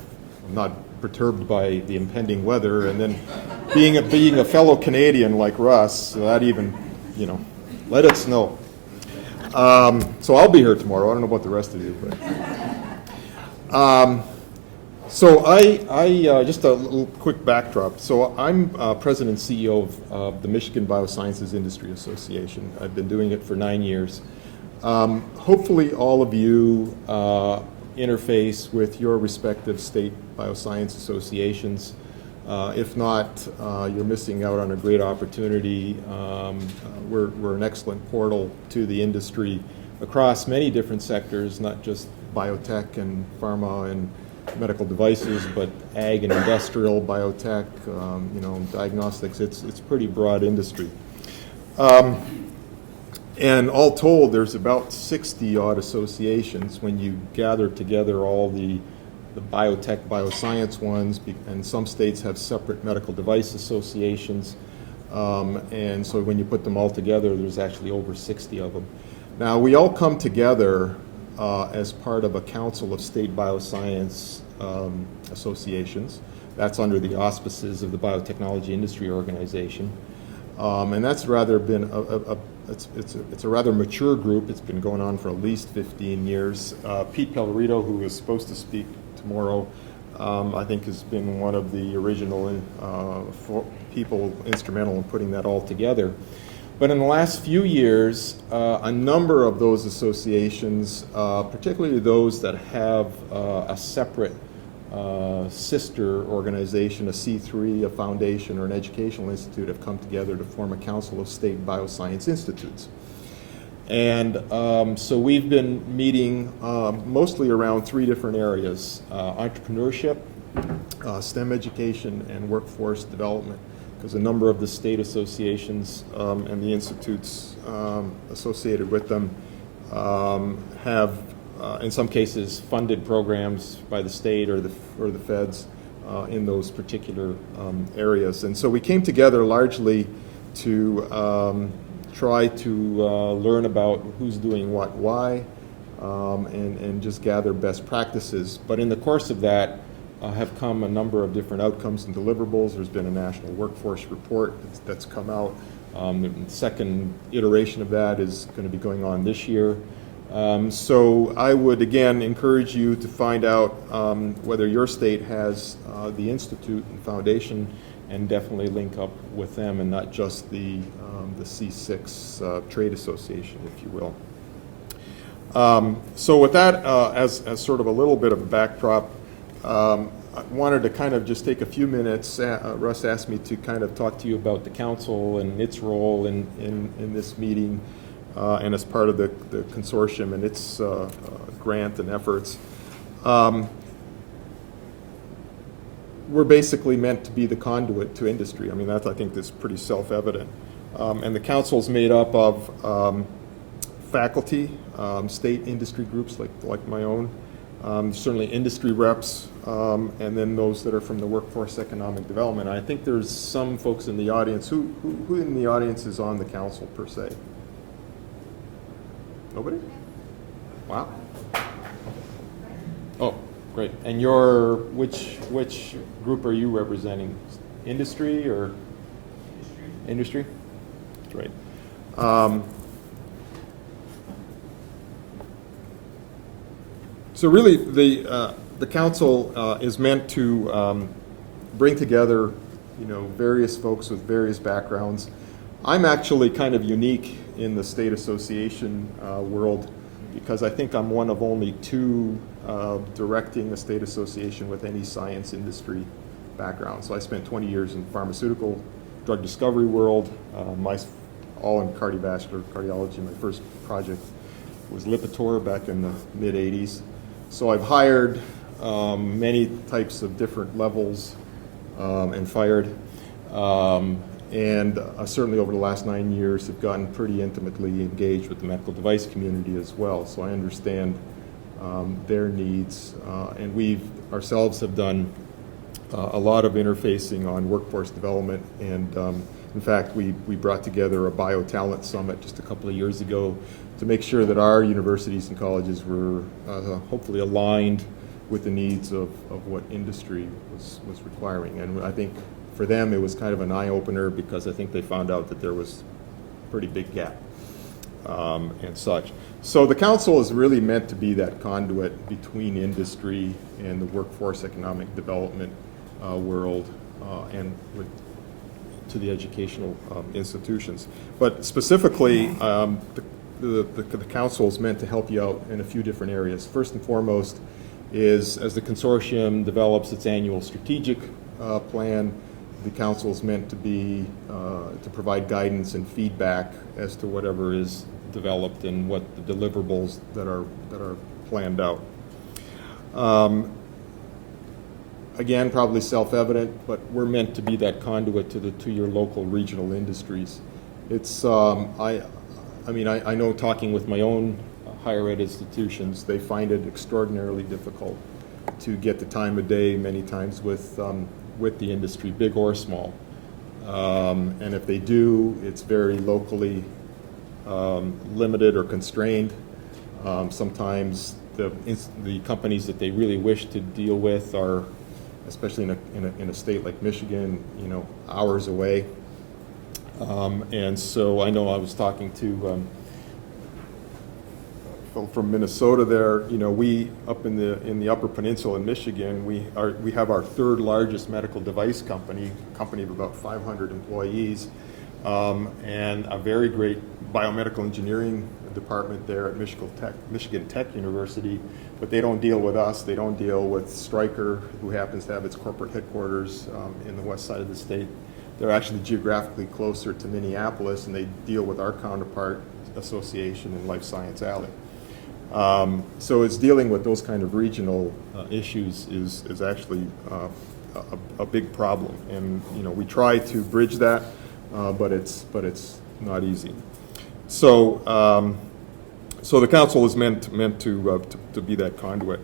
not perturbed by the impending weather, and then being a fellow Canadian like Russ, that even, let it snow. So I'll be here tomorrow. I don't know about the rest of you, but so I just a little quick backdrop. So I'm president and CEO of the Michigan Biosciences Industry Association. I've been doing it for 9 years. Hopefully all of you interface with your respective state bioscience associations. If not, you're missing out on a great opportunity. We're an excellent portal to the industry across many different sectors, not just biotech and pharma and medical devices, but ag and industrial, biotech, diagnostics. It's pretty broad industry. And all told, there's about 60-odd associations when you gather together all the biotech, bioscience ones, and some states have separate medical device associations. And so when you put them all together, there's actually over 60 of them. Now, we all come together as part of a council of state bioscience associations. That's under the auspices of the Biotechnology Industry Organization. And that's rather been it's a rather mature group. It's been going on for at least 15 years. Pete Pellerito, who is supposed to speak tomorrow, I think has been one of the original people instrumental in putting that all together. But in the last few years, a number of those associations, particularly those that have a separate sister organization, a C3, a foundation, or an educational institute, have come together to form a Council of State Bioscience Institutes. And so we've been meeting mostly around 3 different areas: entrepreneurship, STEM education, and workforce development, because a number of the state associations and the institutes associated with them have, in some cases, funded programs by the state or the feds in those particular areas. And so we came together largely to try to learn about who's doing what, why, and just gather best practices. But in the course of that have come a number of different outcomes and deliverables. There's been a national workforce report that's come out. The second iteration of that is going to be going on this year. So I would again encourage you to find out whether your state has the institute and foundation, and definitely link up with them and not just the C6 trade association, if you will. So with that as sort of a little bit of a backdrop, I wanted to kind of just take a few minutes. Russ asked me to kind of talk to you about the council and its role in this meeting and as part of the consortium and its grant and efforts. We're basically meant to be the conduit to industry. I mean, I think that's pretty self-evident. And the council's made up of faculty, state industry groups like my own, certainly industry reps, and then those that are from the workforce economic development. I think there's some folks in the audience. Who in the audience is on the council per se? Nobody? Wow. Oh, great. And which group are you representing? Industry or? Industry? Great. So really, the council is meant to bring together, various folks with various backgrounds. I'm actually kind of unique in the state association world because I think I'm one of only 2 directing a state association with any science industry background. So I spent 20 years in pharmaceutical drug discovery world, all in cardiovascular cardiology. My first project was Lipitor back in the mid-'80s. So I've hired many types of different levels and fired. And certainly over the last 9 years have gotten pretty intimately engaged with the medical device community as well. So I understand their needs. And we ourselves have done a lot of interfacing on workforce development. And in fact, we brought together a biotalent summit just a couple of years ago to make sure that our universities and colleges were hopefully aligned with the needs of what industry was requiring. And I think for them it was kind of an eye-opener because I think they found out that there was a pretty big gap and such. So the council is really meant to be that conduit between industry and the workforce economic development world and to the educational institutions. But specifically, the council is meant to help you out in a few different areas. First and foremost is as the consortium develops its annual strategic plan, the council is meant to be to provide guidance and feedback as to whatever is developed and what the deliverables that are planned out. Again, probably self-evident, but we're meant to be that conduit to your local regional industries. It's I know talking with my own higher ed institutions, they find it extraordinarily difficult to get the time of day many times with the industry, big or small. And if they do, it's very locally limited or constrained. Sometimes the companies that they really wish to deal with are, especially in a state like Michigan, hours away. And so I know I was talking to from Minnesota there. You know, we up in the Upper Peninsula in Michigan, we have our third largest medical device company of about 500 employees, and a very great biomedical engineering department there at Michigan Tech University. But they don't deal with us. They don't deal with Stryker, who happens to have its corporate headquarters in the west side of the state. They're actually geographically closer to Minneapolis, and they deal with our counterpart association in Life Science Alley. So it's dealing with those kind of regional issues is actually a big problem, and you know, we try to bridge that, but it's not easy. So so the council is meant to be that conduit.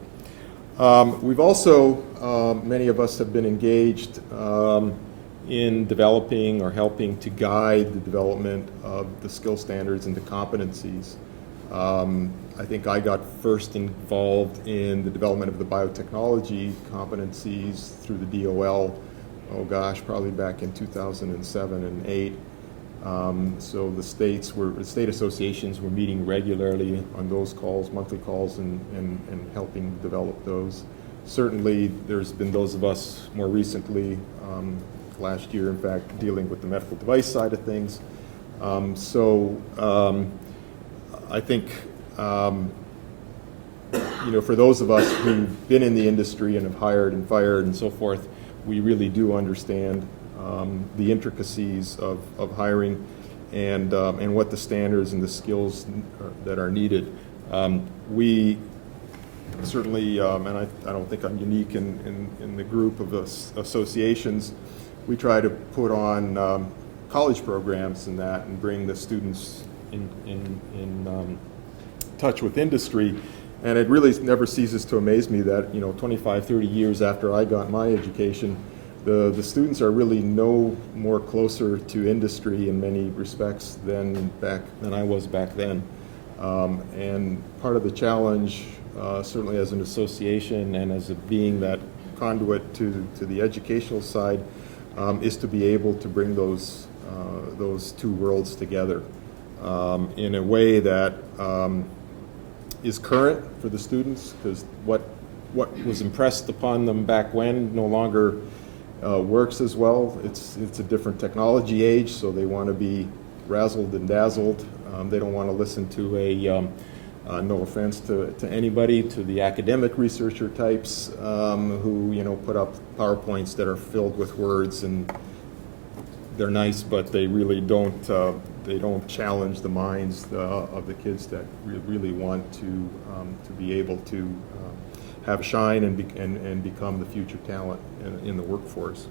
We've also, many of us have been engaged in developing or helping to guide the development of the skill standards and the competencies. I think I got first involved in the development of the biotechnology competencies through the DOL, oh gosh, probably back in 2007 and 8. So the state associations were meeting regularly on those calls, monthly calls, and helping develop those. Certainly, there's been those of us more recently, last year, in fact, dealing with the medical device side of things. I think, you know, for those of us who've been in the industry and have hired and fired and so forth, we really do understand the intricacies of hiring and what the standards and the skills that are needed. We certainly, and I don't think I'm unique in the group of associations, we try to put on college programs and that, and bring the students in touch with industry. And it really never ceases to amaze me that, you know, 25, 30 years after I got my education, the students are really no more closer to industry in many respects than I was back then. And part of the challenge, certainly as an association and as being that conduit to the educational side, is to be able to bring those two worlds together in a way that is current for the students, because what was impressed upon them back when no longer works as well. It's a different technology age, so they want to be razzled and dazzled. They don't want to listen to no offense to anybody, to the academic researcher types who, you know, put up PowerPoints that are filled with words, and they're nice, but they really don't challenge the minds of the kids that really want to be able to have a shine and become the future talent in the workforce.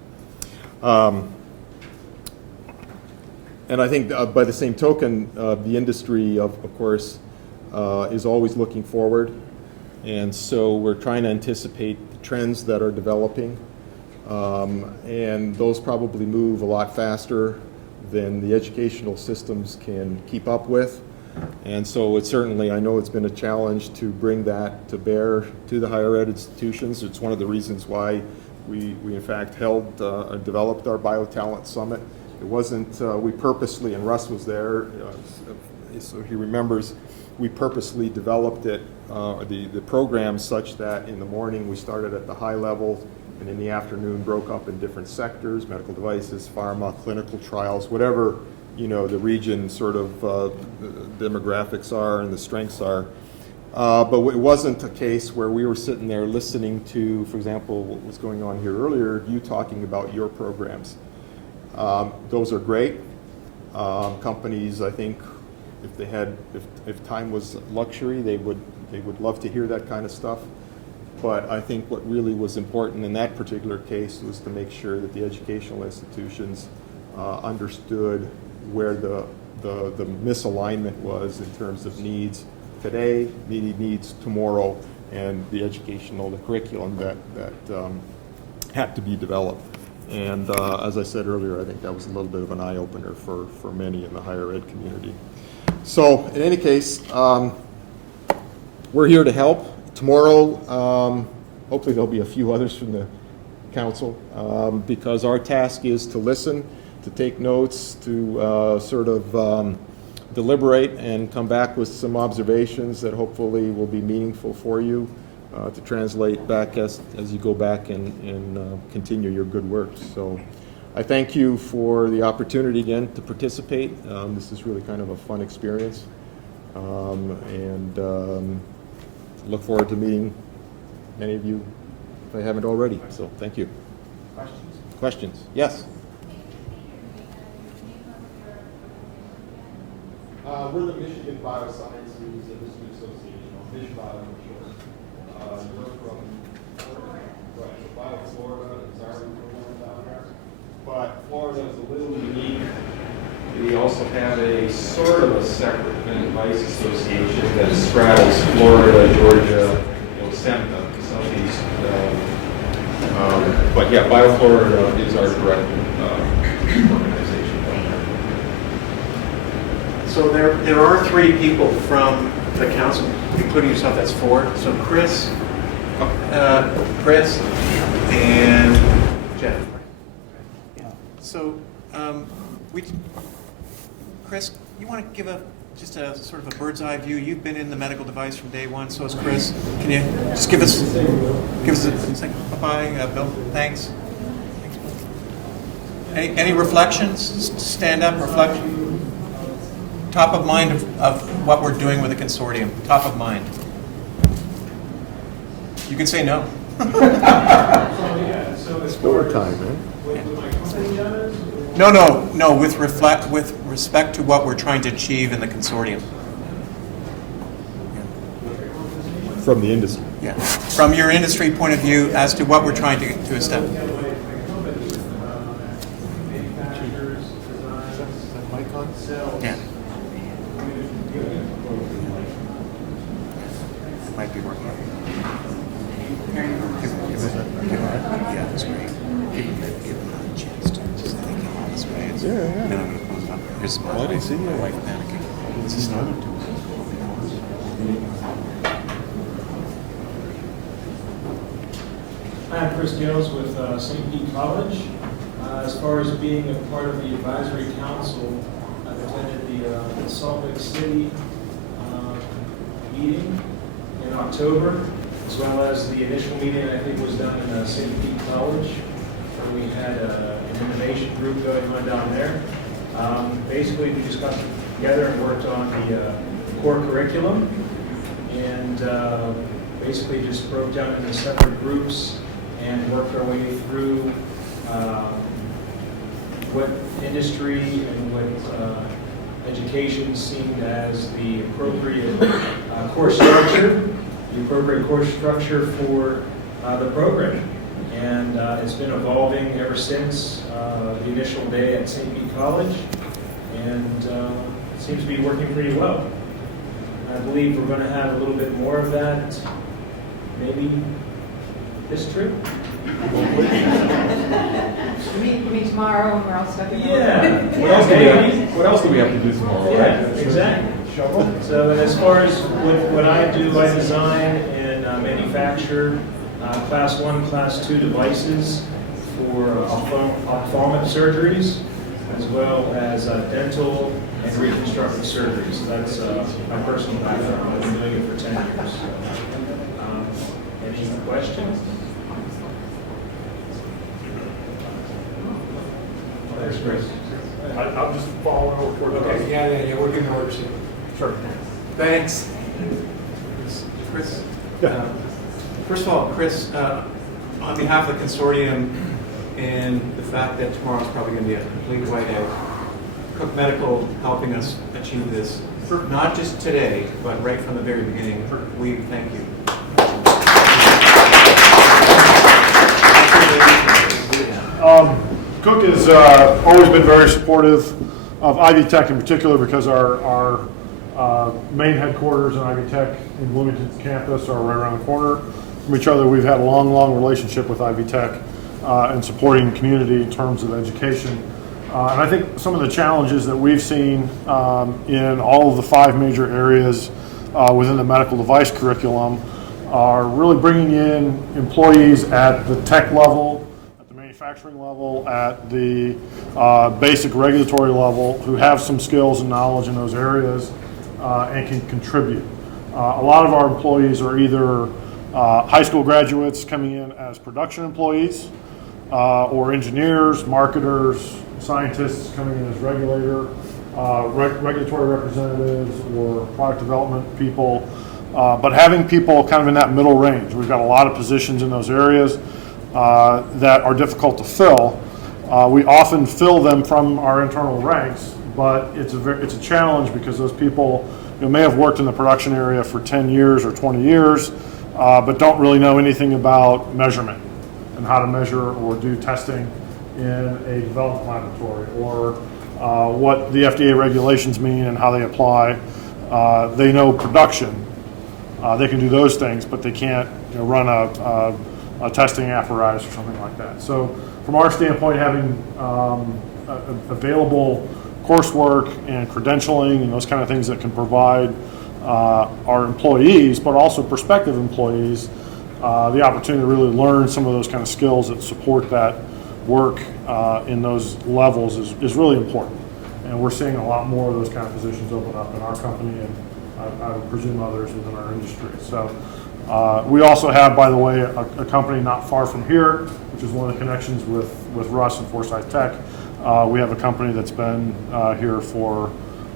And I think by the same token, the industry, of course, is always looking forward. And so we're trying to anticipate the trends that are developing. And those probably move a lot faster than the educational systems can keep up with. And so it's certainly, I know it's been a challenge to bring that to bear to the higher ed institutions. It's one of the reasons why we in fact developed our BioTalent Summit. It wasn't, we purposely, and Russ was there, so he remembers, we purposely developed it, the program, such that in the morning we started at the high level, and in the afternoon broke up in different sectors: medical devices, pharma, clinical trials, whatever, you know, the region sort of demographics are and the strengths are. But it wasn't a case where we were sitting there listening to, for example, what was going on here earlier, you talking about your programs. Those are great. Companies, I think, if time was luxury, they would love to hear that kind of stuff. But I think what really was important in that particular case was to make sure that the educational institutions understood where the misalignment was in terms of needs today, needs tomorrow, and the curriculum that had to be developed. And as I said earlier, I think that was a little bit of an eye-opener for many in the higher ed community. So in any case, we're here to help. Tomorrow, hopefully there'll be a few others from the council, because our task is to listen to take notes, to sort of deliberate and come back with some observations that hopefully will be meaningful for you to translate back as you go back and continue your good work. So I thank you for the opportunity again to participate. This is really kind of a fun experience, and look forward to meeting many of you if I haven't already. So thank you. Questions? Questions? Yes? We're the Michigan Biosciences Industry Association, or MishBio for short. We're from Florida. Right, Bio Florida is our program down there. But Florida is a little unique. We also have a sort of a separate medical device association that straddles Florida, Georgia, Yosemite, Southeast. But yeah, Bio Florida is our direct organization down there. So there are 3 people from the council, including yourself. That's 4. So Chris, and Jeff. Yeah. So Chris, you want to give just a sort of a bird's eye view? You've been in the medical device from day one. So has Chris. Can you just give us a second? Bye, Bill. Thanks. Any reflections? Stand up, reflection. Top of mind of what we're doing with the consortium. Top of mind. You can say no. It's more time, man. No. With respect to what we're trying to achieve in the consortium. From the industry. Yeah. From your industry point of view, as to what we're trying to establish. Yeah. Might be working. Yeah, that's great. Give them a chance to just think all this way. Yeah. Then I'm going to come up. Here's my Well, I didn't see you. wife panicking. This is not what I'm Chris Gales with St. Pete College. As far as being a part of the advisory council, I've attended the Salt Lake City meeting in October, as well as the initial meeting I think was done in St. Pete College, where we had an innovation group going on down there. Basically, we just got together and worked on the core curriculum, and basically just broke down into separate groups and worked our way through what industry and what education seemed as the appropriate course structure, for the program. And it's been evolving ever since the initial day at St. Pete College, and it seems to be working pretty well. I believe we're going to have a little bit more of that maybe this trip. You mean tomorrow when we're all stuck in the Yeah. What else do we have to do tomorrow? Yeah, exactly. So as far as what I do, I design and manufacture Class 1, Class 2 devices for ophthalmic surgeries, as well as dental and reconstructive surgeries. So that's my personal background. I've been doing it for 10 years. So, any questions? Thanks, Chris. I'm just following over toward the. Okay, yeah, we're getting orders here. Sure. Thanks. Chris? First of all, Chris, on behalf of the consortium and the fact that tomorrow's probably going to be a complete whiteout, Cook Medical helping us achieve this, not just today, but right from the very beginning, we thank you. Cook has always been very supportive of Ivy Tech in particular, because our main headquarters in Ivy Tech in Bloomington campus are right around the corner from each other. We've had a long relationship with Ivy Tech in supporting the community in terms of education. And I think some of the challenges that we've seen in all of the 5 major areas within the medical device curriculum are really bringing in employees at the tech level, at the manufacturing manufacturing level, at the basic regulatory level, who have some skills and knowledge in those areas and can contribute. A lot of our employees are either high school graduates coming in as production employees, or engineers, marketers, scientists coming in as regulatory representatives or product development people, but having people kind of in that middle range. We've got a lot of positions in those areas that are difficult to fill. We often fill them from our internal ranks, but it's a challenge because those people may have worked in the production area for 10 years or 20 years, but don't really know anything about measurement and how to measure or do testing in a development laboratory, or what the FDA regulations mean and how they apply. They know production. They can do those things, but they can't run a testing apparatus or something like that. So from our standpoint, having available coursework and credentialing and those kind of things that can provide our employees, but also prospective employees, the opportunity to really learn some of those kind of skills that support that work in those levels is really important. And we're seeing a lot more of those kind of positions open up in our company, and I would presume others within our industry. So we also have, by the way, a company not far from here, which is one of the connections with Russ and Foresight Tech. We have a company that's been here for,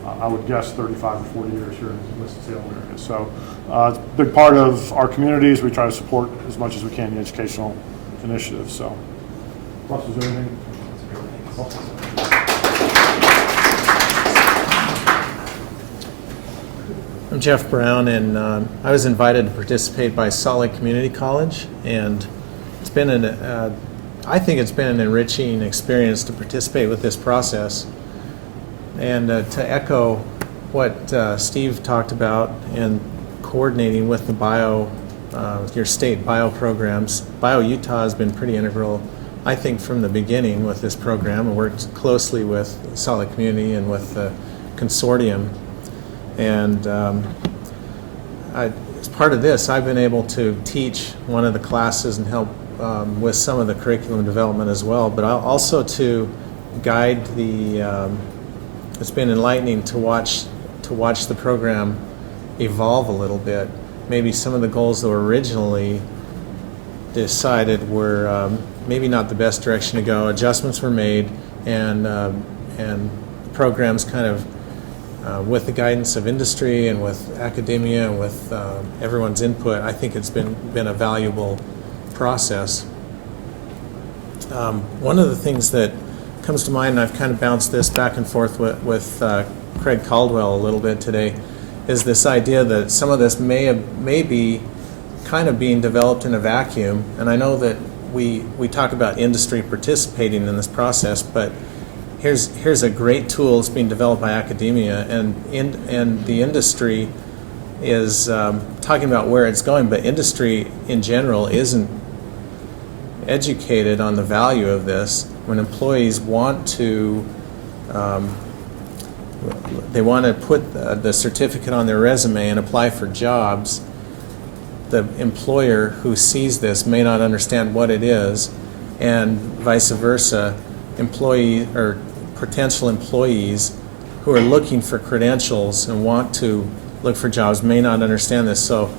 I would guess, 35 or 40 years here in the Winston-Salem area. So it's a big part of our communities. We try to support as much as we can the educational initiatives. So, Russ, is there anything? I'm Jeff Brown, and I was invited to participate by Salt Lake Community College, and it's been I think it's been an enriching experience to participate with this process. And to echo what Steve talked about in coordinating with the your state bio programs, Bio Utah has been pretty integral, I think, from the beginning with this program, and worked closely with Salt Lake Community and with the consortium. And as part of this, I've been able to teach one of the classes and help with some of the curriculum development as well, but also to guide the. It's been enlightening to watch the program evolve a little bit. Maybe some of the goals that were originally decided were maybe not the best direction to go. Adjustments were made, and programs kind of. With the guidance of industry and with academia and with everyone's input, I think it's been a valuable process. One of the things that comes to mind, and I've kind of bounced this back and forth with Craig Caldwell a little bit today, is this idea that some of this may be kind of being developed in a vacuum. And I know that we talk about industry participating in this process, but here's a great tool that's being developed by academia, and the industry is talking about where it's going, but industry in general isn't educated on the value of this. When employees want to put the certificate on their resume and apply for jobs, the employer who sees this may not understand what it is, and vice versa. Employee or potential employees who are looking for credentials and want to look for jobs may not understand this. So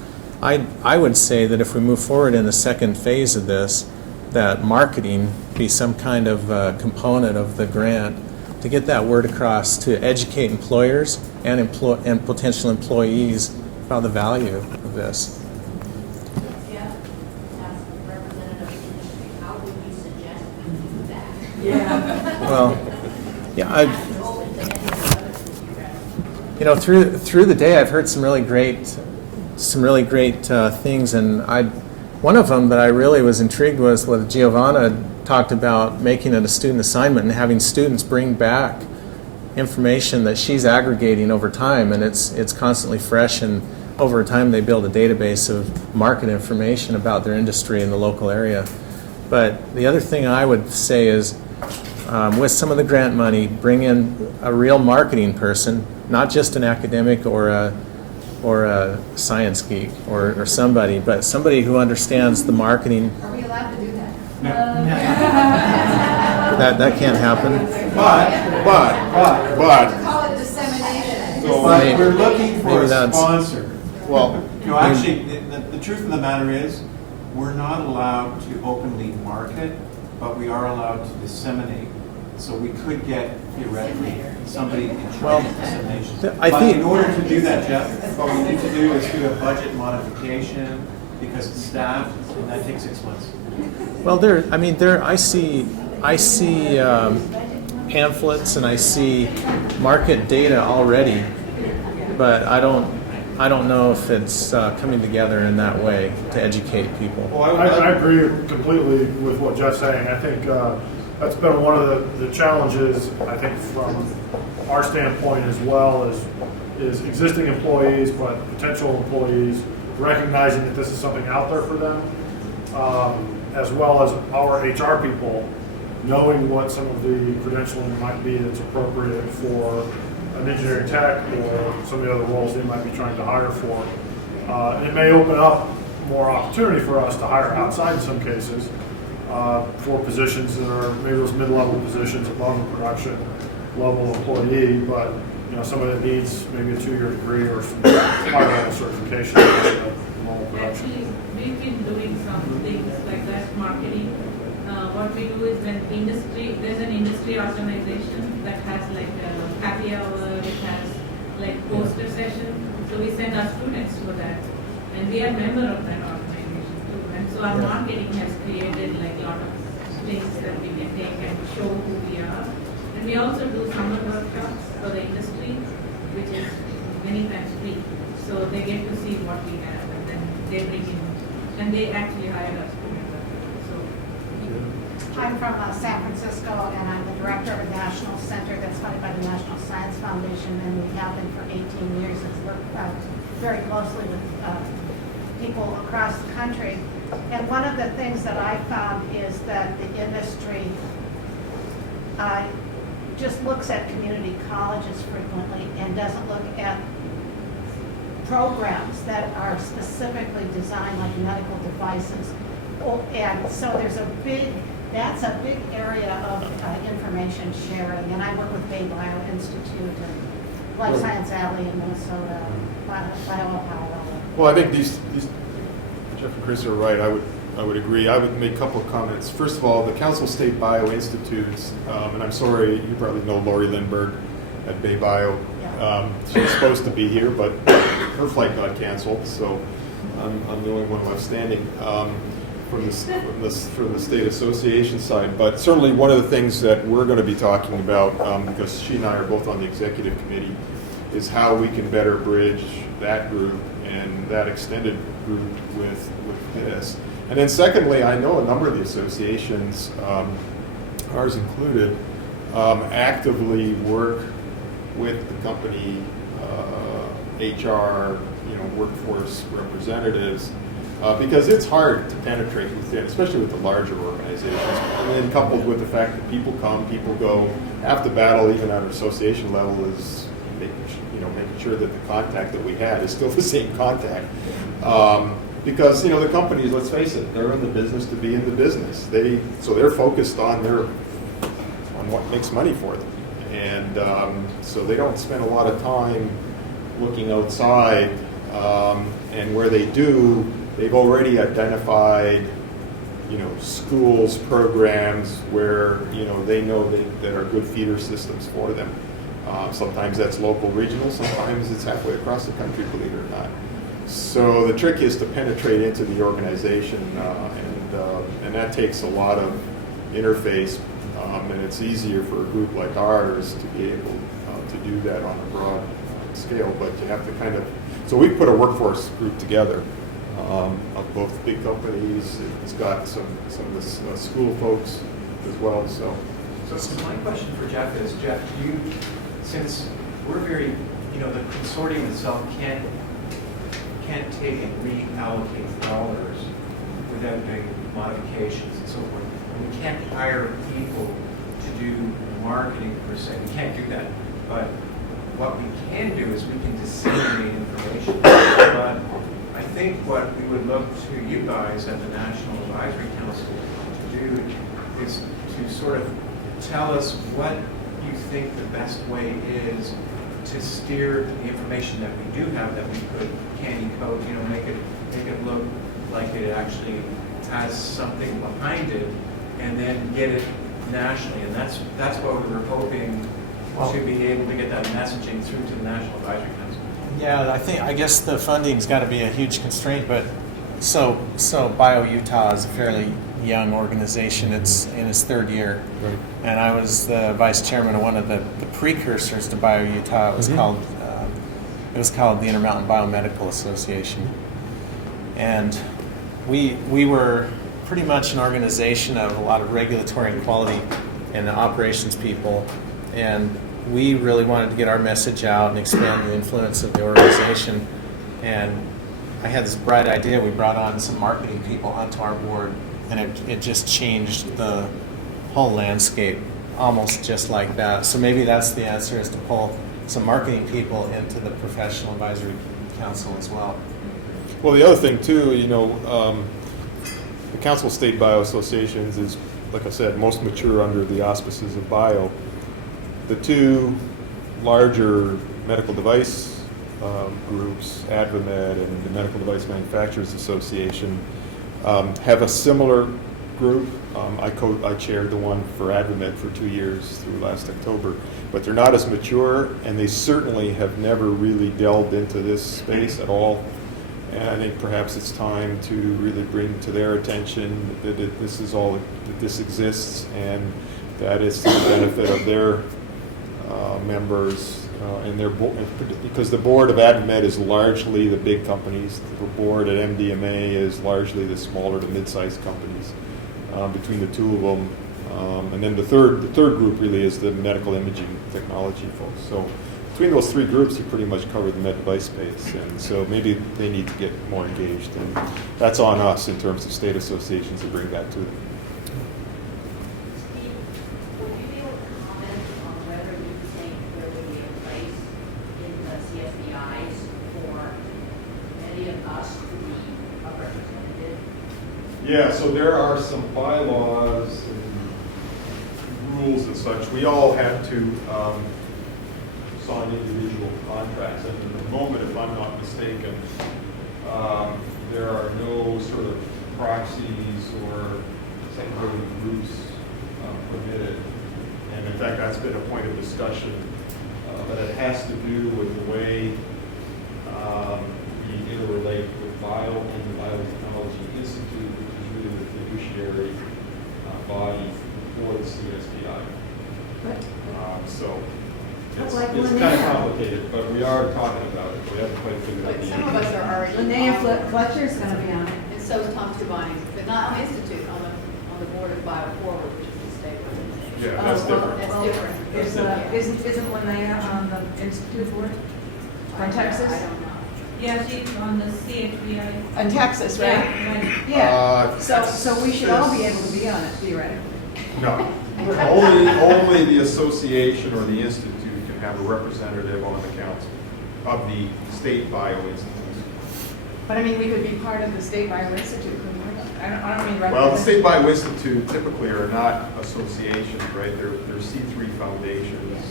I would say that if we move forward in the second phase of this, that marketing be some kind of component of the grant to get that word across, to educate employers and potential employees about the value of this. Well, yeah, through the day, I've heard some really great things, and one of them that I really was intrigued with was what Giovanna talked about, making it a student assignment and having students bring back information that she's aggregating over time, and it's constantly fresh, and over time they build a database of market information about their industry in the local area. But the other thing I would say is, with some of the grant money, bring in a real marketing person, not just an academic or a science geek or somebody, but somebody who understands the marketing. Are we allowed to do that? That can't happen. But, Call it dissemination. so, But we're looking for maybe a that's- sponsor. well, You know, actually, the truth of the matter is, we're not allowed to openly market, but we are allowed to disseminate. So we could get theoretically somebody in charge of dissemination. I But think- in order to do that, Jeff, what we need to do is do a budget modification because it's staffed, and that takes 6 months. Well, I see pamphlets and I see market data already, but I don't know if it's coming together in that way to educate people. Well, I agree completely with what Jeff's saying. I think that's been one of the challenges, I think, from our standpoint as well is existing employees, but potential employees recognizing that this is something out there for them, as well as our HR people knowing what some of the credentialing might be that's appropriate for an engineering tech or some of the other roles they might be trying to hire for. And it may open up more opportunity for us to hire outside in some cases for positions that are maybe those mid-level positions above a production level employee, but you know, somebody that needs maybe a 2-year degree or some higher level certification in normal production. Actually, we've been doing some things like that, marketing. What we do is there's an industry organization that has like a happy hour, it has like poster session. So we send our students to that. And we are member of that organization too. And so our marketing has created like a lot of things that we can take and show who we are. And we also do summer workshops for the industry, which is many times free. So they get to see what we have and then they bring in, and they actually hire us. I'm from San Francisco, and I'm the director of a national center that's funded by the National Science Foundation, and we have been for 18 years. It's worked very closely with people across the country. And one of the things that I found is that the industry just looks at community colleges frequently and doesn't look at programs that are specifically designed like medical devices. And so that's a big area of information sharing, and I work with Bay Bio Institute and Life Science Alley in Minnesota, Ohio. well, I think these Jeff and Chris are right. I would agree. I would make a couple of comments. First of all, the Council State Bio Institutes, and I'm sorry, you probably know Lori Lindbergh at Bay Bio. She was supposed to be here, but her flight got canceled, so I'm the only one left standing. From the state association side, but certainly one of the things that we're going to be talking about, because she and I are both on the executive committee, is how we can better bridge that group and that extended group with this. And then secondly, I know a number of the associations, ours included, actively work with the company, HR, workforce representatives. Because it's hard to penetrate within, especially with the larger organizations. And then coupled with the fact that people come, people go. Half the battle, even at an association level, is making sure that the contact that we had is still the same contact. Because the companies, let's face it, they're in the business to be in the business. So they're focused on what makes money for them, and so they don't spend a lot of time looking outside. And where they do, they've already identified, schools, programs where, they know that are good feeder systems for them. Sometimes that's local, regional, sometimes it's halfway across the country, believe it or not. So the trick is to penetrate into the organization, and that takes a lot of interface, and it's easier for a group like ours to be able to do that on a broad scale, but you have to so we put a workforce group together of both big companies. It's got some of the school folks as well. So my question for Jeff is, Jeff, since we're very, the consortium itself can't take and reallocate dollars without doing modifications and so forth. And we can't hire people to do marketing per se. We can't do that. But what we can do is we can disseminate information. But I think what we would look to you guys at the National Advisory Council to do is to sort of tell us what you think the best way is to steer the information that we do have that we could candy coat, make it look like it actually has something behind it, and then get it nationally. And that's what we were hoping to be able to get that messaging through to the National Advisory Council. Yeah, I guess the funding's got to be a huge constraint, but so Bio Utah is a fairly young organization. It's in its third year, Right. and I was the vice chairman of one of the precursors to Bio Utah. It was called the Intermountain Biomedical Association, and we were pretty much an organization of a lot of regulatory and quality and operations people, and we really wanted to get our message out and expand the influence of the organization. And I had this bright idea. We brought on some marketing people onto our board, and it just changed the whole landscape almost just like that. So maybe that's the answer, is to pull some marketing people into the Professional Advisory Council as well. Well, the other thing too, the Council of State Bio Associations is, like I said, most mature under the auspices of bio. The two larger medical device groups, AdvaMed and the Medical Device Manufacturers Association, have a similar group. I chaired the one for AdvaMed for 2 years through last October, but they're not as mature, and they certainly have never really delved into this space at all. And I think perhaps it's time to really bring to their attention that this exists, and that is to the benefit of their members and their board, because the board of AdvaMed is largely the big companies. The board at MDMA is largely the smaller to mid-sized companies. Between the two of them, and then the third group really is the medical imaging technology folks. So between those three groups, you pretty much cover the med device space, and so maybe they need to get more engaged, and that's on us in terms of state associations to bring that to them. Steve, would you be able to comment on whether you think there would be a place in the CSBIs for any of us to be a representative? Yeah, so there are some bylaws and rules and such. We all have to sign individual contracts, and at the moment, if I'm not mistaken, there are no sort of proxies or secondary groups permitted. And in fact, that's been a point of discussion, but it has to do with the way we interrelate with Bio and the Biotechnology Institute, which is really the fiduciary body for the CSBI. So it's kind of complicated, but we are talking about it. We haven't quite figured out the Some of us are already. Linnea Fletcher's going to be on it. And so is Tom Tubani, but not on the Institute, on the board of BioForward, which is the state organization. Yeah, that's different. That's different. Isn't Linnea on the Institute board? On Texas? I don't know. Yeah, she's on the CHBI. On Texas, right? Yeah, right. Yeah, so we should all be able to be on it theoretically. No, only the association or the institute can have a representative on the council of the State Bio Institute. But I mean, we could be part of the State Bio Institute, couldn't we? I don't mean representative. Well, the State Bio Institute typically are not associations, right? They're C3 foundations,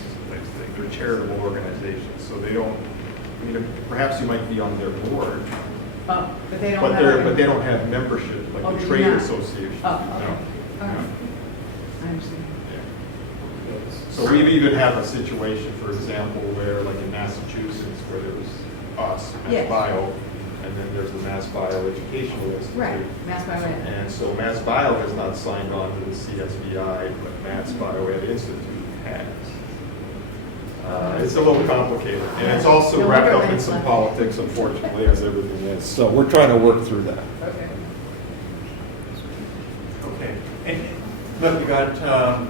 they're charitable organizations, so they don't. I mean, perhaps you might be on their board, Oh, but they don't but have. they don't have membership like Oh, the they trade do not. association. Oh, okay. No. All right. No. I understand. So we even have a situation, for example, where like in Massachusetts, where there was us, Mass Yes. Bio, and then there's the Mass Bio Educational Institute. Right, Mass Bio Ed. And so Mass Bio has not signed on to the CSBI, but Mass Bio Ed Institute has. It's a little complicated, and it's also wrapped up in some politics, unfortunately, as everything is. So we're trying to work through that. Okay. Okay. And look, you got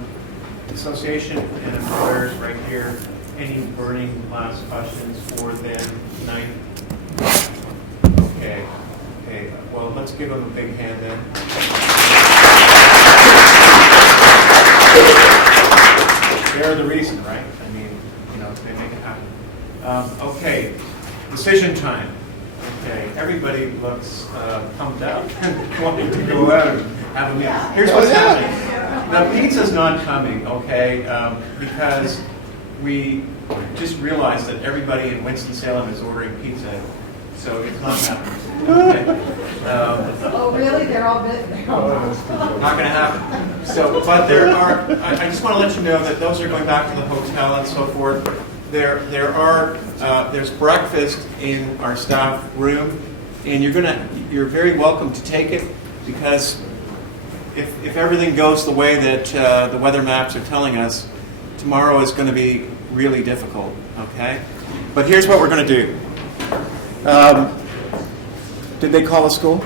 association and employers right here. Any burning last questions for them tonight? Okay. Okay. Well, let's give them a big hand then. They're the reason, right? I mean, they make it happen. Okay. Decision time. Okay. Everybody looks pumped up and wanting to go out and have a meal. Here's what's happening. The pizza's not coming, okay, because we just realized that everybody in Winston-Salem is ordering pizza, so it's not happening. Okay? Oh, really? They're all bit? Not going to happen. So, but there are. I just want to let you know that those are going back to the hotel and so forth. There's breakfast in our staff room, and you're very welcome to take it, because if everything goes the way that the weather maps are telling us, tomorrow is going to be really difficult. Okay, but here's what we're going to do. Did they call a school?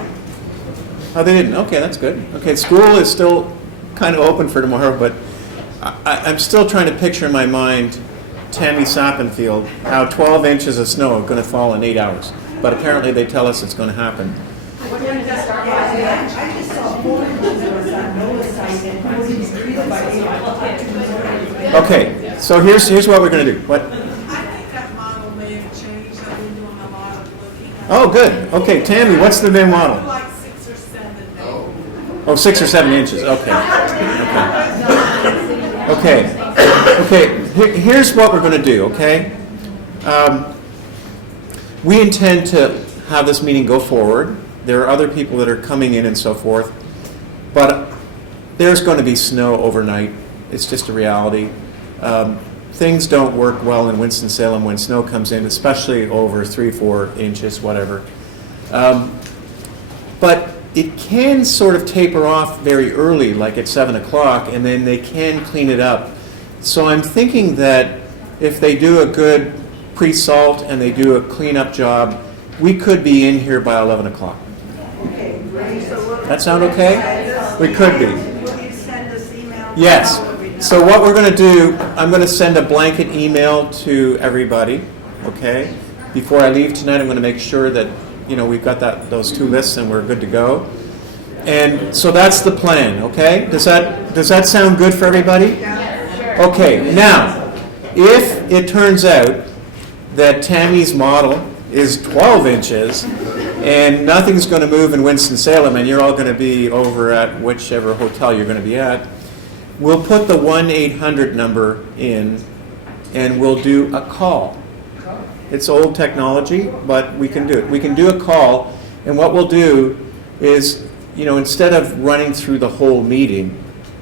Oh, they didn't. Okay, that's good. Okay, school is still kind of open for tomorrow, but I'm still trying to picture in my mind Tammy Sappenfield, how 12 inches of snow are going to fall in 8 hours. But apparently they tell us it's going to happen. I just saw 4 inches on Noah's side and 40 degrees by 8 o'clock. Okay, so here's what we're going to do. What? I think that model may have changed. I've been doing a lot of looking at. Oh, good. Okay, Tammy, what's the VIN model? Like 6 or 7. Oh, 6 or 7 inches. Okay. Okay. Here's what we're going to do. Okay. We intend to have this meeting go forward. There are other people that are coming in and so forth, but there's going to be snow overnight. It's just a reality. Things don't work well in Winston-Salem when snow comes in, especially over 3-4 inches, whatever. But it can sort of taper off very early, like at 7 o'clock, and then they can clean it up. So I'm thinking that if they do a good pre-salt and they do a cleanup job, we could be in here by 11 o'clock. Okay, great. That sound okay? We could be. Will you send us emails? Yes. So what we're going to do, I'm going to send a blanket email to everybody, okay? Before I leave tonight, I'm going to make sure that, we've got those 2 lists and we're good to go. And so that's the plan, okay? Does that sound good for everybody? Okay, now, if it turns out that Tammy's model is 12 inches and nothing's going to move in Winston-Salem and you're all going to be over at whichever hotel you're going to be at, we'll put the 1-800 number in and we'll do a call. It's old technology, but we can do it. We can do a call, and what we'll do is, instead of running through the whole meeting,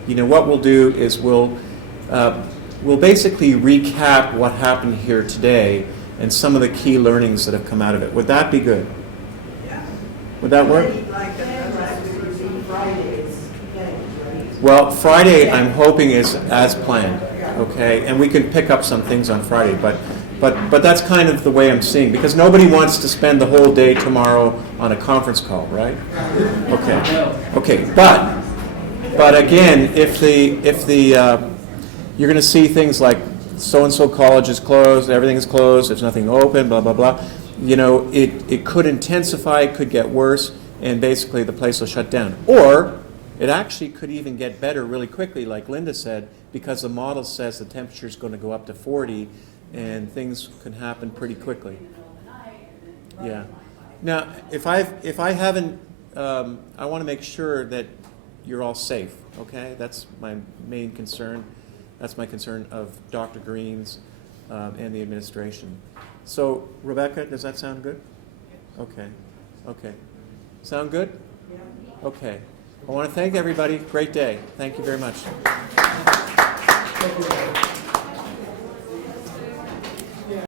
what we'll do is we'll basically recap what happened here today and some of the key learnings that have come out of it. Would that be good? Yeah. Would that work? Fridays. Well, Friday I'm hoping is as planned, okay? And we can pick up some things on Friday, but that's kind of the way I'm seeing, because nobody wants to spend the whole day tomorrow on a conference call, right? Okay. But again, if you're going to see things like so-and-so college is closed, everything is closed, there's nothing open, blah, blah, blah, it could intensify, it could get worse, and basically the place will shut down. Or it actually could even get better really quickly, like Linda said, because the model says the temperature is going to go up to 40, and things can happen pretty quickly. Yeah. Now, if I haven't, I want to make sure that you're all safe. Okay, that's my main concern. That's my concern of Dr. Green's and the administration. So, Rebecca, does that sound good? Okay. Sound good? Okay. I want to thank everybody. Great day. Thank you very much.